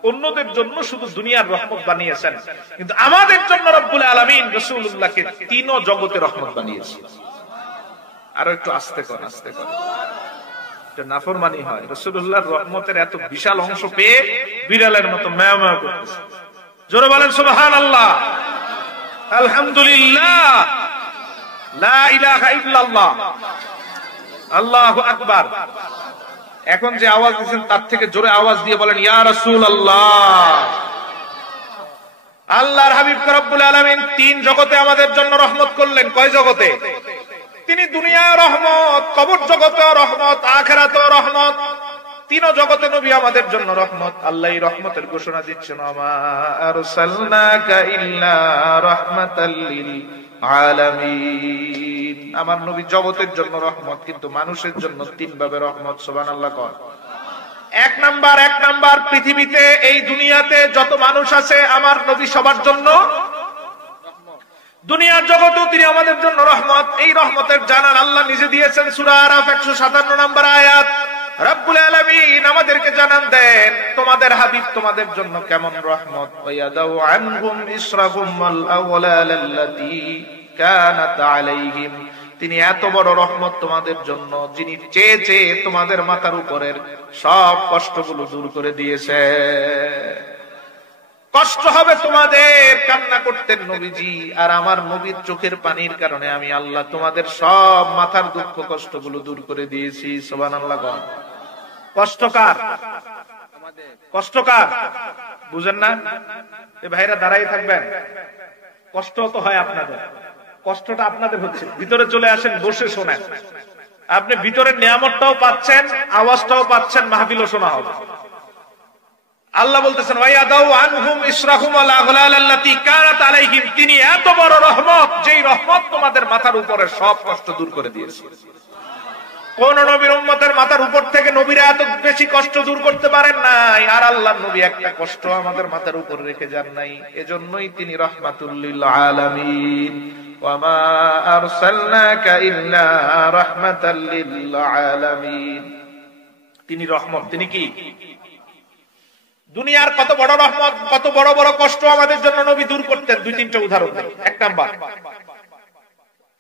অন্যদের জন্য শুধু দুনিয়ার রহমত বানিয়েছেন, কিন্তু আমাদের জন্য রব্বুল আলামিন রাসূলুল্লাহকে 3 জগতের রহমত বানিয়েছেন। আরো একটু আস্তে কর, আস্তে কর, এটা নাফরমানি হয়। রাসূলুল্লাহর রহমতের এত বিশাল অংশ পেয়ে বিড়ালের মতো ম্যাও ম্যাও করতেছে। জোরে বলেন সুবহানাল্লাহ, আলহামদুলিল্লাহ, লা ইলাহা ইল্লাল্লাহ, আল্লাহু আকবার। এখন যে আওয়াজ দিচ্ছেন তার থেকে জোরে আওয়াজ দিয়ে বলেন, ইয়া রাসূলুল্লাহ। আল্লাহর হাবিব রব্বুল আলামিন 3 জগতে আমাদের জন্য রহমত করলেন। কয় জগতে? তিনি দুনিয়ায় রহমত, কবর জগতেও রহমত, আখিরাতেও রহমত। 3 জগতে নবী আমাদের জন্য রহমত। আল্লাহ এই রহমতের ঘোষণা দিচ্ছেন, ওমা আরসালনাকা ইল্লা রাহমাতাল লিল আলামিন। আমার নবী জগতের জন্য রহমত, কিন্তু মানুষের জন্য 3 ভাবে রহমত। সুবহানাল্লাহ কর। 1 নাম্বার, পৃথিবীতে এই দুনিয়াতে যত মানুষ আছে আমার নবী সবার জন্য দুনিয়ার জগতেও তিনি আমাদের জন্য রহমত। এই রহমতের জানান আল্লাহ নিজে দিয়েছেন। সূরা আরাফ 157 নম্বর আয়াত। রব্বুল আলামিন আমাদেরকে জানান দেন তোমাদের হাবিব তোমাদের জন্য কেমন রহমত। ওয়ায়াদাউ আনহুম ইসরাহুম ওয়াল আওলাল আল্লাতী কানাত আলাইহিম। তিনি এত বড় রহমত তোমাদের জন্য, যিনি চেয়ে চেয়ে তোমাদের মাথার উপরের সব কষ্টগুলো দূর করে দিয়েছে। কষ্ট হবে তোমাদের, কান্না করতেন নবীজি, আর আমার নবীর চোখের পানির কারণে আমি আল্লাহ তোমাদের সব মাথার দুঃখ কষ্টগুলো দূর করে দিয়েছি। সুবহানাল্লাহ। কষ্টকার, কষ্টকার বুঝেন না? এ ভাইরা দাঁড়াই থাকবেন, কষ্ট তো হয় আপনাদের, কষ্টটা আপনাদের হচ্ছে। ভিতরে চলে আসেন, বসে শোনেন। আপনি ভিতরের নিয়ামতটাও পাচ্ছেন, আওয়াজটাও পাচ্ছেন, মাহফিলও শোনা হবে। আল্লাহ বলতেছেন ওয়ায়াদাউ আনহুম ইসরাহুম ওয়াল আগলাল আল্লাতী কানাত আলাইহিম, তিনি এত বড় রহমত, যেই রহমত তোমাদের মাথার উপরে সব কষ্ট দূর করে দিয়েছে। কোন নবীর উম্মতের মাথার উপর থেকে নবীরা এত বেশি কষ্ট দূর করতে পারেন নাই, আর আল্লাহর নবী একটা কষ্ট আমাদের মাথার উপর রেখে যান নাই। এজন্যই তিনি রাহমাতুল লিল আলামিন। ওয়া মা আরসালনাকা ইল্লা রাহমাতাল লিল আলামিন। তিনি রহমত, তিনি কি? দুনিয়ার কত বড় রহমত, কত বড় বড় কষ্ট আমাদের জন্য নবী দূর করতেন। দুই তিনটা উদাহরণ দেই। এক নাম্বার,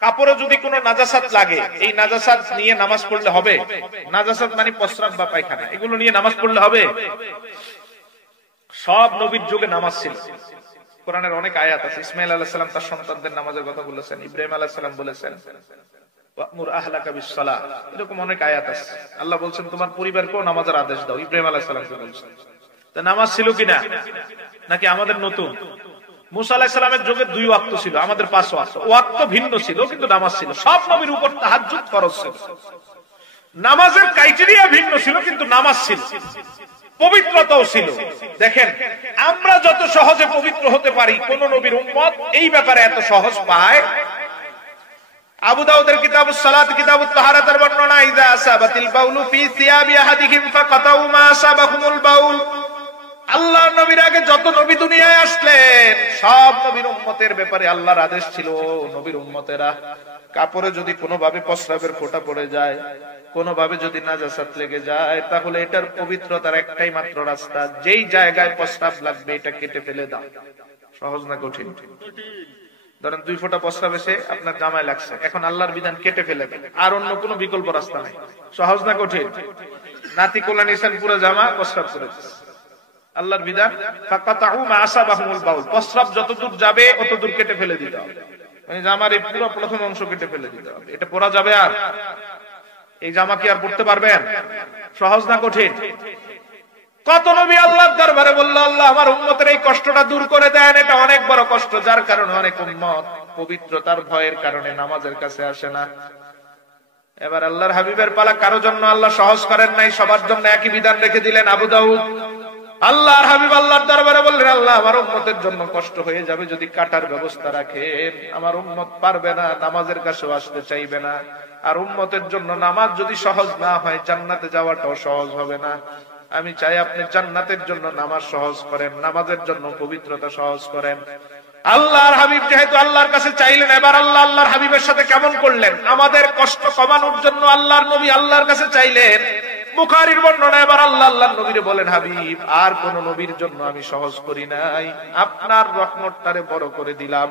কাপড়ে যদি কোনো নাজাসাত লাগে, এই নাজাসাত নিয়ে নামাজ পড়লে হবে? নাজাসাত মানে প্রস্রাব বা পায়খানা, এগুলো নিয়ে নামাজ পড়লে হবে? সব নবীর যুগে নামাজ ছিল। কোরআনের অনেক আয়াত আছে। ইসমাঈল আলাইহিস সালাম তার সন্তানদের নামাজের কথা বলেছেন, ইব্রাহিম আলাইহিস সালাম বলেছেন ওয়া'মুর আহলাকা বিস-সালাহ, এরকম অনেক আয়াত আছে। আল্লাহ বলছেন তোমার পরিবারকেও নামাজের আদেশ দাও, ইব্রাহিম আলাইহিস সালামকে বলছেন। তা নামাজ ছিল কিনা? নাকি আমাদের নতুন? মুসা আলাইহিস সালামের যুগে 2 ওয়াক্ত ছিল, আমাদের 5 ওয়াক্ত। ওয়াক্ত ভিন্ন ছিল কিন্তু নামাজ ছিল। সব নবীর উপর তাহাজ্জুদ ফরজ ছিল। নামাজের ক্রাইটেরিয়া ভিন্ন ছিল কিন্তু নামাজ ছিল, পবিত্রতাও ছিল। দেখেন, আমরা যত সহজে পবিত্র হতে পারি, কোন নবীর উম্মত এই ব্যাপারে এত সহজ পায়? আবু দাউদের কিতাবুস সালাত, কিতাবুত তাহারাতের বর্ণনা, ইযা আসাবাতিল বাউলু ফি সিয়াবি আহাদিহিম ফাকাতাউ মা আসাবাহুমুল বাউল। আল্লাহর নবীর আগে যত নবী দুনিয়ায় আসলেন, সব নবীর উম্মতের ব্যাপারে আল্লাহর আদেশ ছিল, নবীর উম্মতেরা কাপড়ে যদি কোনোভাবে প্রস্রাবের ফোঁটা পড়ে যায়, কোনোভাবে যদি নাজাসাত লেগে যায়, তাহলে এটার পবিত্রতার একটাই মাত্র রাস্তা, যেই জায়গায় প্রস্রাব লাগবে এটা কেটে ফেলে দাও। সহজ না কঠিন? ধরেন 2 ফোঁটা প্রস্রাব এসে আপনার জামায় লাগছে, এখন আল্লাহর বিধান কেটে ফেলে দেন, আর অন্য কোনো বিকল্প রাস্তা নাই। সহজ না কঠিন? নাতি কোলা নিছেন, পুরো জামা প্রস্রাব করেছে, আল্লাহর বিধান ফাকাতাউ মা আসাবাহুমুল বাউল, প্রস্রাব যতদূর যাবে ততদূর কেটে ফেলে দিতে হবে। মানে জামার এই পুরো প্রথম অংশ কেটে ফেলে দিতে হবে। এটা পরা যাবে? আর এই জামা কি আর পড়তে পারবেন? সহজ না কঠিন? কত নবী আল্লাহর দরবারে বলল, আল্লাহ আমার উম্মতের এই কষ্টটা দূর করে দেন। এটা অনেক বড় কষ্ট, যার কারণে অনেক উম্মত পবিত্রতার ভয়ের কারণে নামাজের কাছে আসে না। এবার আল্লাহর হাবিবের পালা, কারো জন্য আল্লাহ সহজ করেন নাই, সবার জন্য একই বিধান রেখে দিলেন। আবু দাউদ, আল্লাহর হাবিব আল্লাহর দরবারে বললেন, আল্লাহ আমার উম্মতের জন্য কষ্ট হয়ে যাবে যদি কাটার ব্যবস্থা রাখেন। আমার উম্মত পারবে না, নামাজের কাছেও আসতে চাইবে না। আর উম্মতের জন্য নামাজ যদি সহজ না হয়, জান্নাতে যাওয়াটাও সহজ হবে না। আমি চাই আপনি জান্নাতের জন্য নামাজ সহজ করেন, নামাজের জন্য পবিত্রতা সহজ করেন। আল্লাহর হাবিব যেহেতু আল্লাহর কাছে চাইলেন, এবার আল্লাহ আল্লাহর হাবিবের সাথে কেমন করলেন? আমাদের কষ্ট কমানোর জন্য আল্লাহর নবী আল্লাহর কাছে চাইলেন। বুখারীর বর্ণনা, এবার আল্লাহ আল্লাহর নবীরে বলেন, হাবিব আর কোন নবীর জন্য আমি সহজ করি নাই, আপনার রহমতটারে বড় করে দিলাম।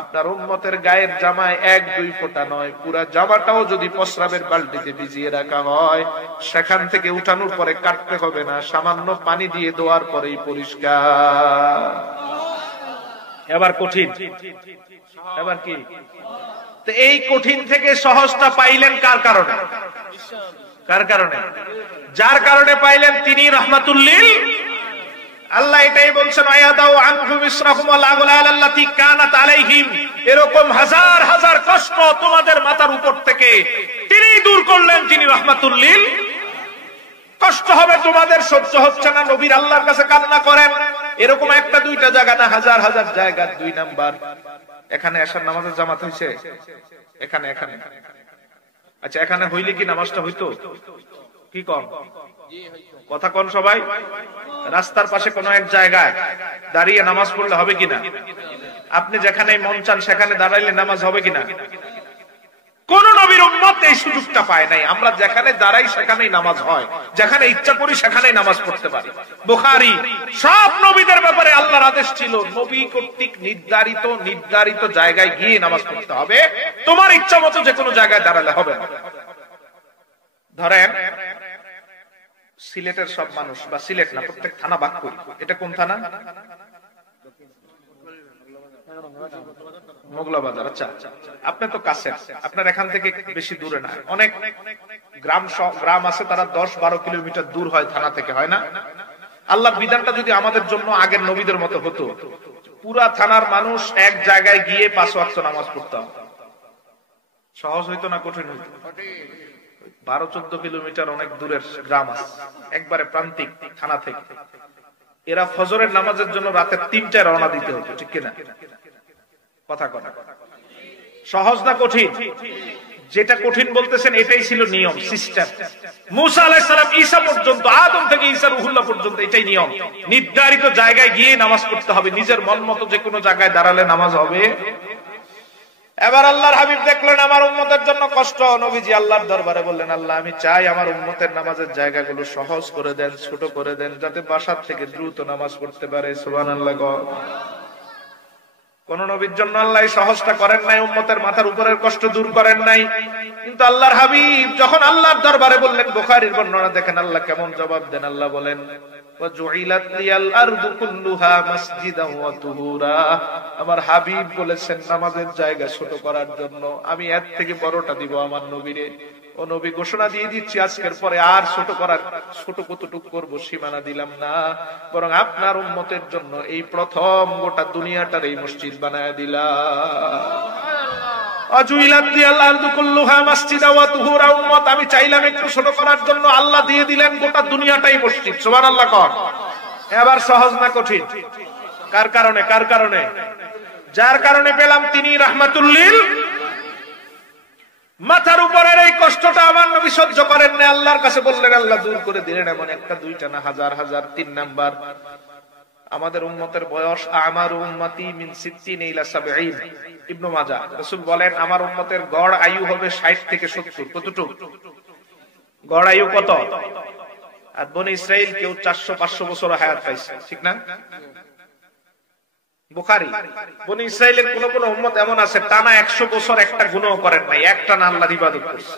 আপনার উম্মতের গায়ের জামায় 1-2 ফোঁটা নয়, পুরা জামাটাও যদি প্রস্রাবের বালতিতে ভিজিয়ে রাখা হয়, সেখান থেকে উঠানোর পরে কাটতে হবে না, সামান্য পানি দিয়ে দেওয়ার পরেই পরিষ্কার। এবার কঠিন, এবার কি? তো এই কঠিন থেকে সহজটা পাইলেন কার কারণে? কার কারণে? যার কারণে পাইলেন তিনি রাহমাতুল লিল। আল্লাহ এটাই বলছেন, আয়াদাউ আনহুম ইসরাহুম ওয়াল আগলাল আল্লাতী কানাত আলাইহিম। এরকম হাজার হাজার কষ্ট তোমাদের মাথার উপর থেকে তিনি দূর করলেন, তিনি রাহমাতুল লিল। কষ্ট হবে তোমাদের, সহ্য হচ্ছে না, নবীর আল্লাহর কাছে কান্না করেন। এরকম একটা দুইটা জায়গা না, হাজার হাজার জায়গা। 2 নাম্বার, এখানে আসার নামাজের জামাত হইছে? এখানে এখানে আচ্ছা, এখানে হইলে কি নামাজটা হইতো? কি কম কথা কোন সবাই? রাস্তার পাশে কোন এক জায়গায় দাঁড়িয়ে নামাজ পড়লে হবে কিনা? আপনি যেখানে মন চান সেখানে দাঁড়াইলে নামাজ হবে কিনা? কোন নবীর উম্মত এই সুযোগটা পায় নাই। আমরা যেখানে দাঁড়াই সেখানেই নামাজ হয়, যেখানে ইচ্ছা করি সেখানেই নামাজ পড়তে পারি। বুখারী, সব নবীদের ব্যাপারে আল্লাহর আদেশ ছিল, নবী কর্তৃক নির্ধারিত নির্ধারিত জায়গায় গিয়ে নামাজ পড়তে হবে, তোমার ইচ্ছা মতো যে কোনো জায়গায় দাঁড়ালে হবে না। ধরেন সিলেটের সব মানুষ, বা সিলেট না, প্রত্যেক থানা ভাগ করি। এটা কোন থানা? মোগলা বাজার। আচ্ছা, আপনি তো কাছে, আপনার এখান থেকে বেশি দূরে না। অনেক গ্রাম আছে, তারা 10-12 কিলোমিটার দূর হয় থানা থেকে, হয় না? আল্লাহর বিধানটা যদি আমাদের জন্য আগের নবীদের মতো হতো, পুরা থানার মানুষ এক জায়গায় গিয়ে 5 ওয়াক্ত নামাজ পড়তাম, সহজ হইতো না কঠিন হইতো? 12-14 কিলোমিটার অনেক দূরের গ্রাম আছে, একবারে প্রান্তিক থানা থেকে। এরা ফজরের নামাজের জন্য রাতে ৩টায় রওনা দিতে হতো, ঠিক কিনা? কথা কথা সহজ না কঠিন? যেটা কঠিন বলতেছেন এটাই ছিল নিয়ম, সিস্টেম। মুসা আলাইহিস সালাম, ঈসা পর্যন্ত, আদম থেকে ঈসা রুহুল্লাহ পর্যন্ত এটাই নিয়ম। নির্ধারিত জায়গায় গিয়ে নামাজ পড়তে হবে, নিজের মন মতো যে কোনো জায়গায় দাঁড়ালে নামাজ হবে। এবার আল্লাহর হাবিব দেখলেন আমার উম্মতের জন্য কষ্ট। নবীজি আল্লাহর দরবারে বললেন, আল্লাহ আমি চাই আমার উম্মতের নামাজের জায়গাগুলো সহজ করে দেন, ছোট করে দেন, যাতে বাসার থেকে দ্রুত নামাজ পড়তে পারে। সুবহানাল্লাহ। কোন নবীর জন্য আল্লাহ সহজটা করেন নাই, উম্মতের মাথার উপরের কষ্ট দূর করেন নাই। কিন্তু আল্লাহর হাবিব যখন আল্লাহর দরবারে বললেন, বুখারীর বর্ণনা দেখেন আল্লাহ কেমন জবাব দেন। আল্লাহ বলেন, ওয়াজুইলাত লিয়াল আরদু কুল্লুহা মাসজিদান ওয়া তুহুরা। আমার হাবিব বলেছেন নামাজের জায়গা ছোট করার জন্য আমি এর থেকে বড়টা দিব আমার নবীরে। ও নবী, ঘোষণা দিয়ে দিচ্ছি আজকের পরে আর ছোট কতটুকু করবো সীমানা দিলাম না, বরং আপনার উম্মতের জন্য এই প্রথম গোটা দুনিয়াটার এই মসজিদ বানায় দিলাম। আমি চাইলাম একটু ছোট করার জন্য, আল্লাহ দিয়ে দিলেন গোটা দুনিয়াটাই মসজিদ। সুবহানাল্লাহ। এবার সহজ না কঠিন? কার কারণে? কার কারণে? যার কারণে পেলাম তিনি রাহমাতুল লিল। মাথার উপরের এই কষ্টটা আমার নবী সহ্য করেন না, আল্লাহর কাছে বললেন, আল্লাহ দূর করে দিলেন। এমন একটা দুইটা না, হাজার হাজার। ৩ নাম্বার, আমাদের উম্মতের বয়স আমার উম্মতি মিন 60 ইলা 70। ইবনে মাজাহ, রাসূল বলেন আমার উম্মতের গড় আয়ু হবে 60 থেকে 70। কতটুকু গড় আয়ু? কত? আর বনি ইসরাইল কেউ 400-500 বছর হায়াত পাইছে, ঠিক না? বুখারী, বনি ইসরাইলের কোন কোন উম্মত এমন আছে টানা 100 বছর একটা গুনাহ করেন নাই, একটা না আল্লাহর ইবাদত করছে।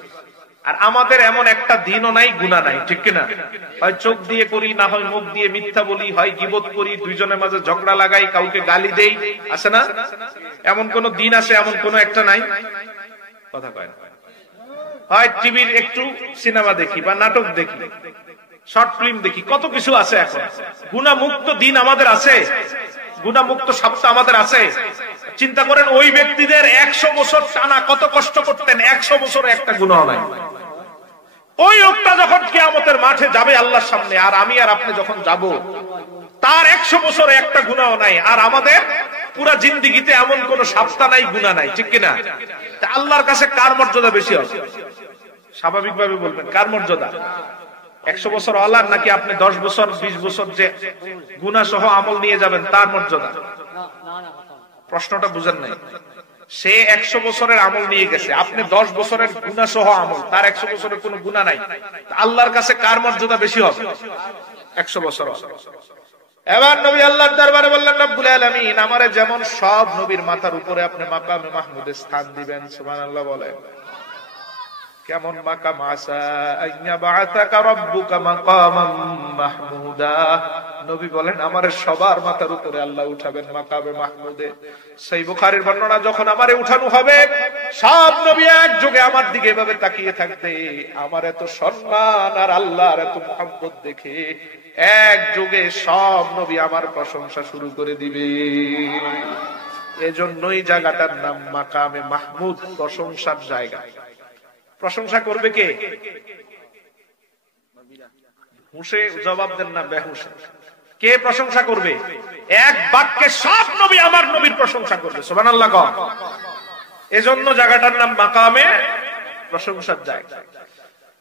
আর আমাদের এমন একটা দিনও নাই গুনাহ নাই, ঠিক কিনা? হয় চোখ দিয়ে করি, না হয় মুখ দিয়ে মিথ্যা বলি, হয় গীবত করি, দুইজনের মাঝে ঝগড়া লাগাই, কাউকে গালি দেই, আছে না? এমন কোন দিন আছে? এমন কোন একটা নাই। কথা কয় না। হয় টিভির একটু সিনেমা দেখি বা নাটক দেখি, শর্ট ফিল্ম দেখি, কত কিছু আছে। এখন গুনাহমুক্ত দিন আমাদের আছে? গুনাহমুক্ত সপ্তাহ আমাদের আছে? চিন্তা করেন ওই ব্যক্তিদের 100 বছর টানা কত কষ্ট করতেন, 100 বছরে একটা গুনাহ নাই। ওই লোকটা যখন কিয়ামতের মাঠে যাবে আল্লাহর সামনে, আর আমি আর আপনি যখন যাব, তার 100 বছরে একটা গুনাহ নাই, আর আমাদের পুরা জিন্দেগিতে এমন কোন সপ্তাহ নাই, গুনাহ নাই, ঠিক কিনা? তা আল্লাহর কাছে কার মর্যাদা বেশি হবে? স্বাভাবিকভাবে বলবেন কার মর্যাদা? 100 বছর আল্লাহর, নাকি আপনি 10 বছর 20 বছর যে গুনাহ সহ আমল নিয়ে যাবেন তার মর্যাদা? প্রশ্নটা বুঝেন নাই। সে 100 বছরের আমল নিয়ে গেছে, আপনি 10 বছরের গুনাহ সহ আমল, তার 100 বছরের কোনো গুনাহ নাই। আল্লাহর কাছে কার মর্যাদা বেশি হবে? 100 বছর। এবার নবী আল্লাহর দরবারে বললেন, রব্বুল আলামিন আমারে যেমন সব নবীর মাথার উপরে আপনি মাকামে মাহমুদে স্থান দিবেন। সুবহানাল্লাহ। বলেন কেমন মাকাম? আসা আইয়া বাআতাকা রাব্বুকা মাকামান মাহমুদা। নবী বলেন আমারে সবার মাথার উপরে আল্লাহ উঠাবেন মাকামে মাহমুদে। সেই বুখারীর বর্ণনা, যখন আমারে উঠানো হবে সব নবী একযোগে আমার দিকে এভাবে তাকিয়ে থাকবে, আমার এত সম্মান আর আল্লাহর এত মুহাব্বত দেখে একযোগে সব নবী আমার প্রশংসা শুরু করে দিবে। এজন্যই জায়গাটার নাম মাকামে মাহমুদ, প্রশংসার জায়গা। প্রশংসা করবে কে? হুঁশে জবাব দেন না, বেহুশে। কে প্রশংসা করবে? এক বাক্যে সব নবী আমার নবীর প্রশংসা করবে। সুবহানাল্লাহ। এজন্য জায়গাটার নাম মাকামে প্রশংসার জায়গা।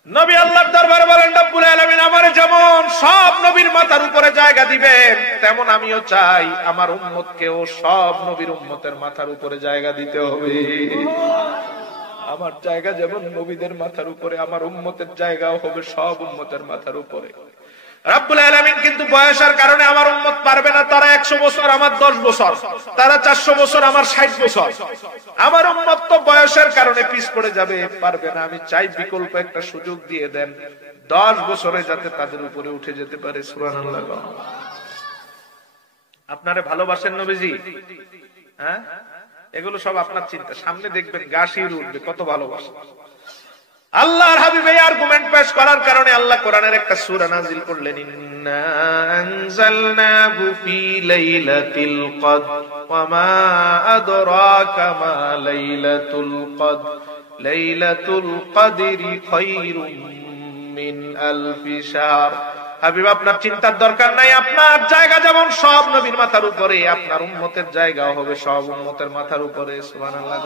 নবী আল্লাহর দরবারে বলেন, রব্বুল আলামিন আমারে যেমন সব নবীর মাথার উপরে জায়গা দিবেন, তেমন আমিও চাই আমার উম্মতকেও সব নবীর উম্মতের মাথার উপরে জায়গা দিতে হবে। আমার জায়গা যেমন নবীদের মাথার উপরে, আমার উম্মতের জায়গাও হবে সব উম্মতের মাথার উপরে। রব্বুল আলামিন কিন্তু বয়সের কারণে আমার উম্মত পারবে না, তারা 100 বছর, আমার 10 বছর, তারা 400 বছর, আমার 60 বছর। আমার উম্মত তো বয়সের কারণে পিছ পড়ে যাবে, পারবে না। আমি চাই বিকল্প একটা সুযোগ দিয়ে দেন, 10 বছরে যাতে তাদের উপরে উঠে যেতে পারে। সুবহানাল্লাহ। আপনারে ভালোবাসেন নবীজি? হ্যাঁ, এগুলো সব আপনার চিন্তা। সামনে দেখবেন গা শিউরে উঠবে, কত ভালোবাসা। আল্লাহর হাবিব এই আর্গুমেন্ট পেশ করার কারণে আল্লাহ কোরআনের একটা সূরা নাযিল করলেন, ইন্না আনজালনাহু ফি লাইলাতিল কদর ওয়া মা আদরাকা মা লাইলাতুল কদর লাইলাতুল কদরি খায়রুম মিন আলফি শাহর। হাবিব আপনার চিন্তার দরকার নাই, আপনার জায়গা যেমন সব নবীর মাথার উপরে, আপনার উম্মতের জায়গাও হবে সব উম্মতের মাথার উপরে। সুবহানাল্লাহ।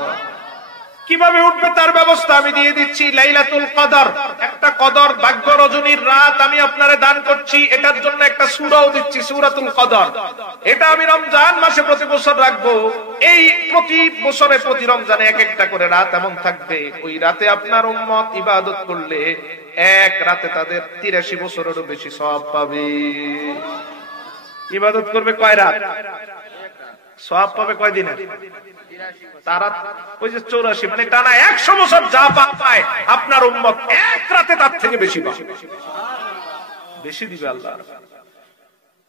কিভাবে উঠবে তার ব্যবস্থা আমি দিয়ে দিচ্ছি। লাইলাতুল কদর, একটা কদর ভাগ্য রজনীর রাত আমি আপনারে দান করছি, এটার জন্য একটা সূরাও দিচ্ছি, সূরাতুল কদর। এটা আমি রমজান মাসে প্রতি বছর রাখবো। এই প্রতি বছরে প্রতি রমজানে এক একটা করে রাত এমন থাকবে, ওই রাতে আপনার উম্মত ইবাদত করলে এক রাতে তাদের 83 বছরেরও বেশি সওয়াব পাবে। ইবাদত করবে কয় রাত? সওয়াব পাবে কয় দিনে? তারা ওই যে 84, মানে টানা 100 বছর যা পায় আপনার উম্মত এক রাতে তার থেকে বেশি পাবে, বেশি দিবে আল্লাহ।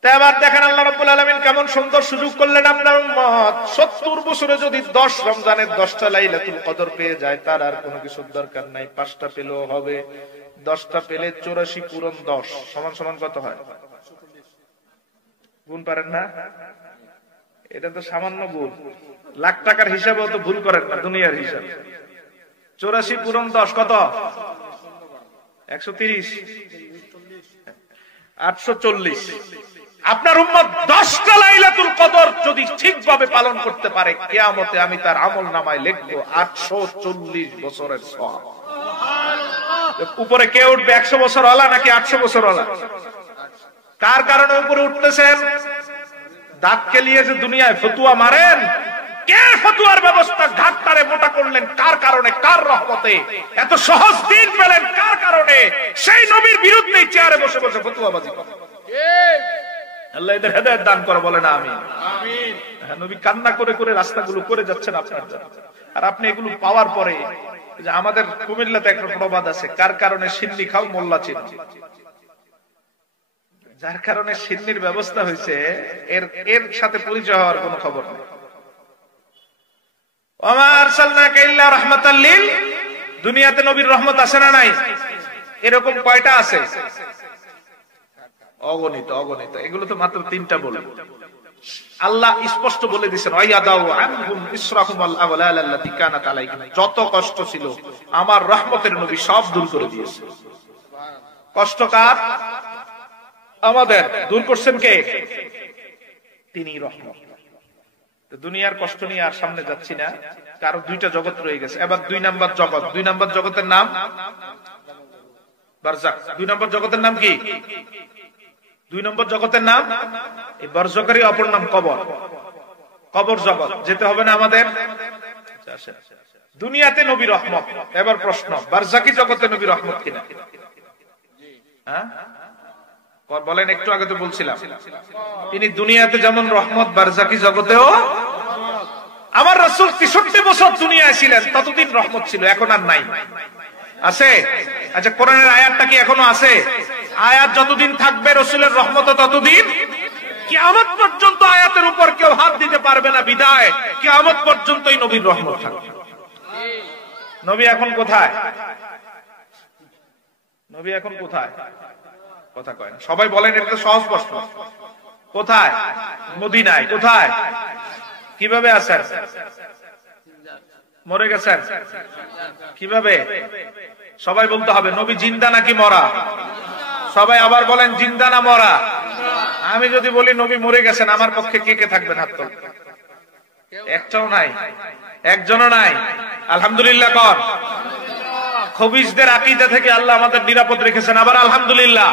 তাই আবার দেখেন আল্লাহ রাব্বুল আলামিন কেমন সুন্দর সুযোগ করলেন আপনার উম্মত। 70 বছরে যদি 10 রমজানের 10টা লাইলাতুল কদর পেয়ে যায়, তার আর কোনো কিছুর দরকার নাই, 5টা পেলেও হবে। 10টা পেলে 84 পূরণ 10 সমান সমান কত হয়? গুণ পারেন না? এটা তো সামান্য ভুল, লাখ টাকার হিসাবেও তো ভুল করেন না দুনিয়ার হিসাব। 84 পূরণ 10 কত? 130, 840। আপনার উম্মত 10টা লাইলাতুল কদর যদি ঠিকভাবে পালন করতে পারে, কিয়ামতে আমি তার আমলনামায় লিখবো 840 বছরের সওয়াব। উপরে কে উঠবে? 100 বছর ওয়ালা নাকি 800 বছর ওয়ালা? কার কারণে উপরে উঠতেছেন? দাঁত কেলিয়ে যে দুনিয়ায় ফতুয়া মারেন, কে ফতুয়ার ব্যবস্থা ঘাটটারে মোটা করলেন? কার কারণে? কার রহমতে? এত সহজ দিন পেলেন কার কারণে? সেই নবীর বিরুদ্ধে চেয়ারে বসে বসে ফতুয়াবাজি করেন। আল্লাহ এদের হেদায়েত দান করে, বলেন আমিন। আমিন। নবী কান্না করে করে রাস্তাগুলো করে যাচ্ছেন আপনার জন্য, আর আপনি এগুলো পাওয়ার পরে, যে আমাদের কুমিল্লাতে একটা প্রবাদ আছে, কার কারণে সিন্নি খাও মোল্লা চিনো। যার কারণে সিন্নির ব্যবস্থা হয়েছে, এর সাথে পরিচয় হওয়ার কোন খবর নেই। ওয়া আরসালনাকা ইল্লা রাহমাতাল লিল, দুনিয়াতে নবীর রহমত আছে না নাই? এরকম কয়টা আছে? অগণিত, অগণিত। এগুলো তো মাত্র 3টা বলে আল্লাহ স্পষ্ট বলে দিয়েছেন, ওয়ায়াদাউ আনহুম ইসরাহুম ওয়াল আগলাল আল্লাতী কানাত আলাইহিম। যত কষ্ট ছিল আমার রহমতের নবী সব দূর করে দিয়েছে। কষ্ট কার? আমাদের। দূর করছেন কে? তিনি রহমত। দুনিয়ার কষ্ট নিয়ে আর সামনে যাচ্ছি না, কারো 2টা জগৎ রয়ে গেছে। এবার 2 নাম্বার জগৎ। 2 নাম্বার জগতের নাম বারজাক। 2 নাম্বার জগতের নাম কি? 2 নম্বর জগতের নাম এই বারজাকেরই অপর নাম কবর। কবর জগৎ যেতে হবে না আমাদের? দুনিয়াতে নবী রহমত। এবার প্রশ্ন, বারজাকি জগতে নবী রহমত কিনা? হ্যাঁ বলেন, একটু আগে তো বলছিলাম তিনি দুনিয়াতে যেমন রহমত, বারজাকি জগতেও। আমার রাসূল 63 বছর দুনিয়ায় ছিলেন, ততদিন রহমত ছিল, এখন আর নাই। আছে? আচ্ছা, কোরআনের আয়াতটা কি এখনো আছে? আয়াত যতদিন থাকবে রাসূলের রহমত ততদিন। কিয়ামত পর্যন্ত আয়াতের উপর কেউ হাত দিতে পারবে না, বিদায় কিয়ামত পর্যন্তই নবীর রহমত থাকবে। নবী এখন কোথায়? নবী এখন কোথায়? কথা কয় না, সবাই বলেন, এটা তো সহজ প্রশ্ন। কোথায়? মদিনায়। কোথায়? কিভাবে আছেন? মরে গেছেন? কিভাবে? সবাই বলতে হবে, নবী জিন্দা নাকি মরা? সবাই আবার বলেন, জিন্দা না মরা? আমি যদি বলি নবী মরে গেছেন, আমার পক্ষে কে কে থাকবেন? হাত তোলেন। একটাও নাই, একজনও নাই। আলহামদুলিল্লাহ কর। খবিসদের আকীদা থেকে আল্লাহ আমাদের নিরাপদ রেখেছেন, আবার আলহামদুলিল্লাহ।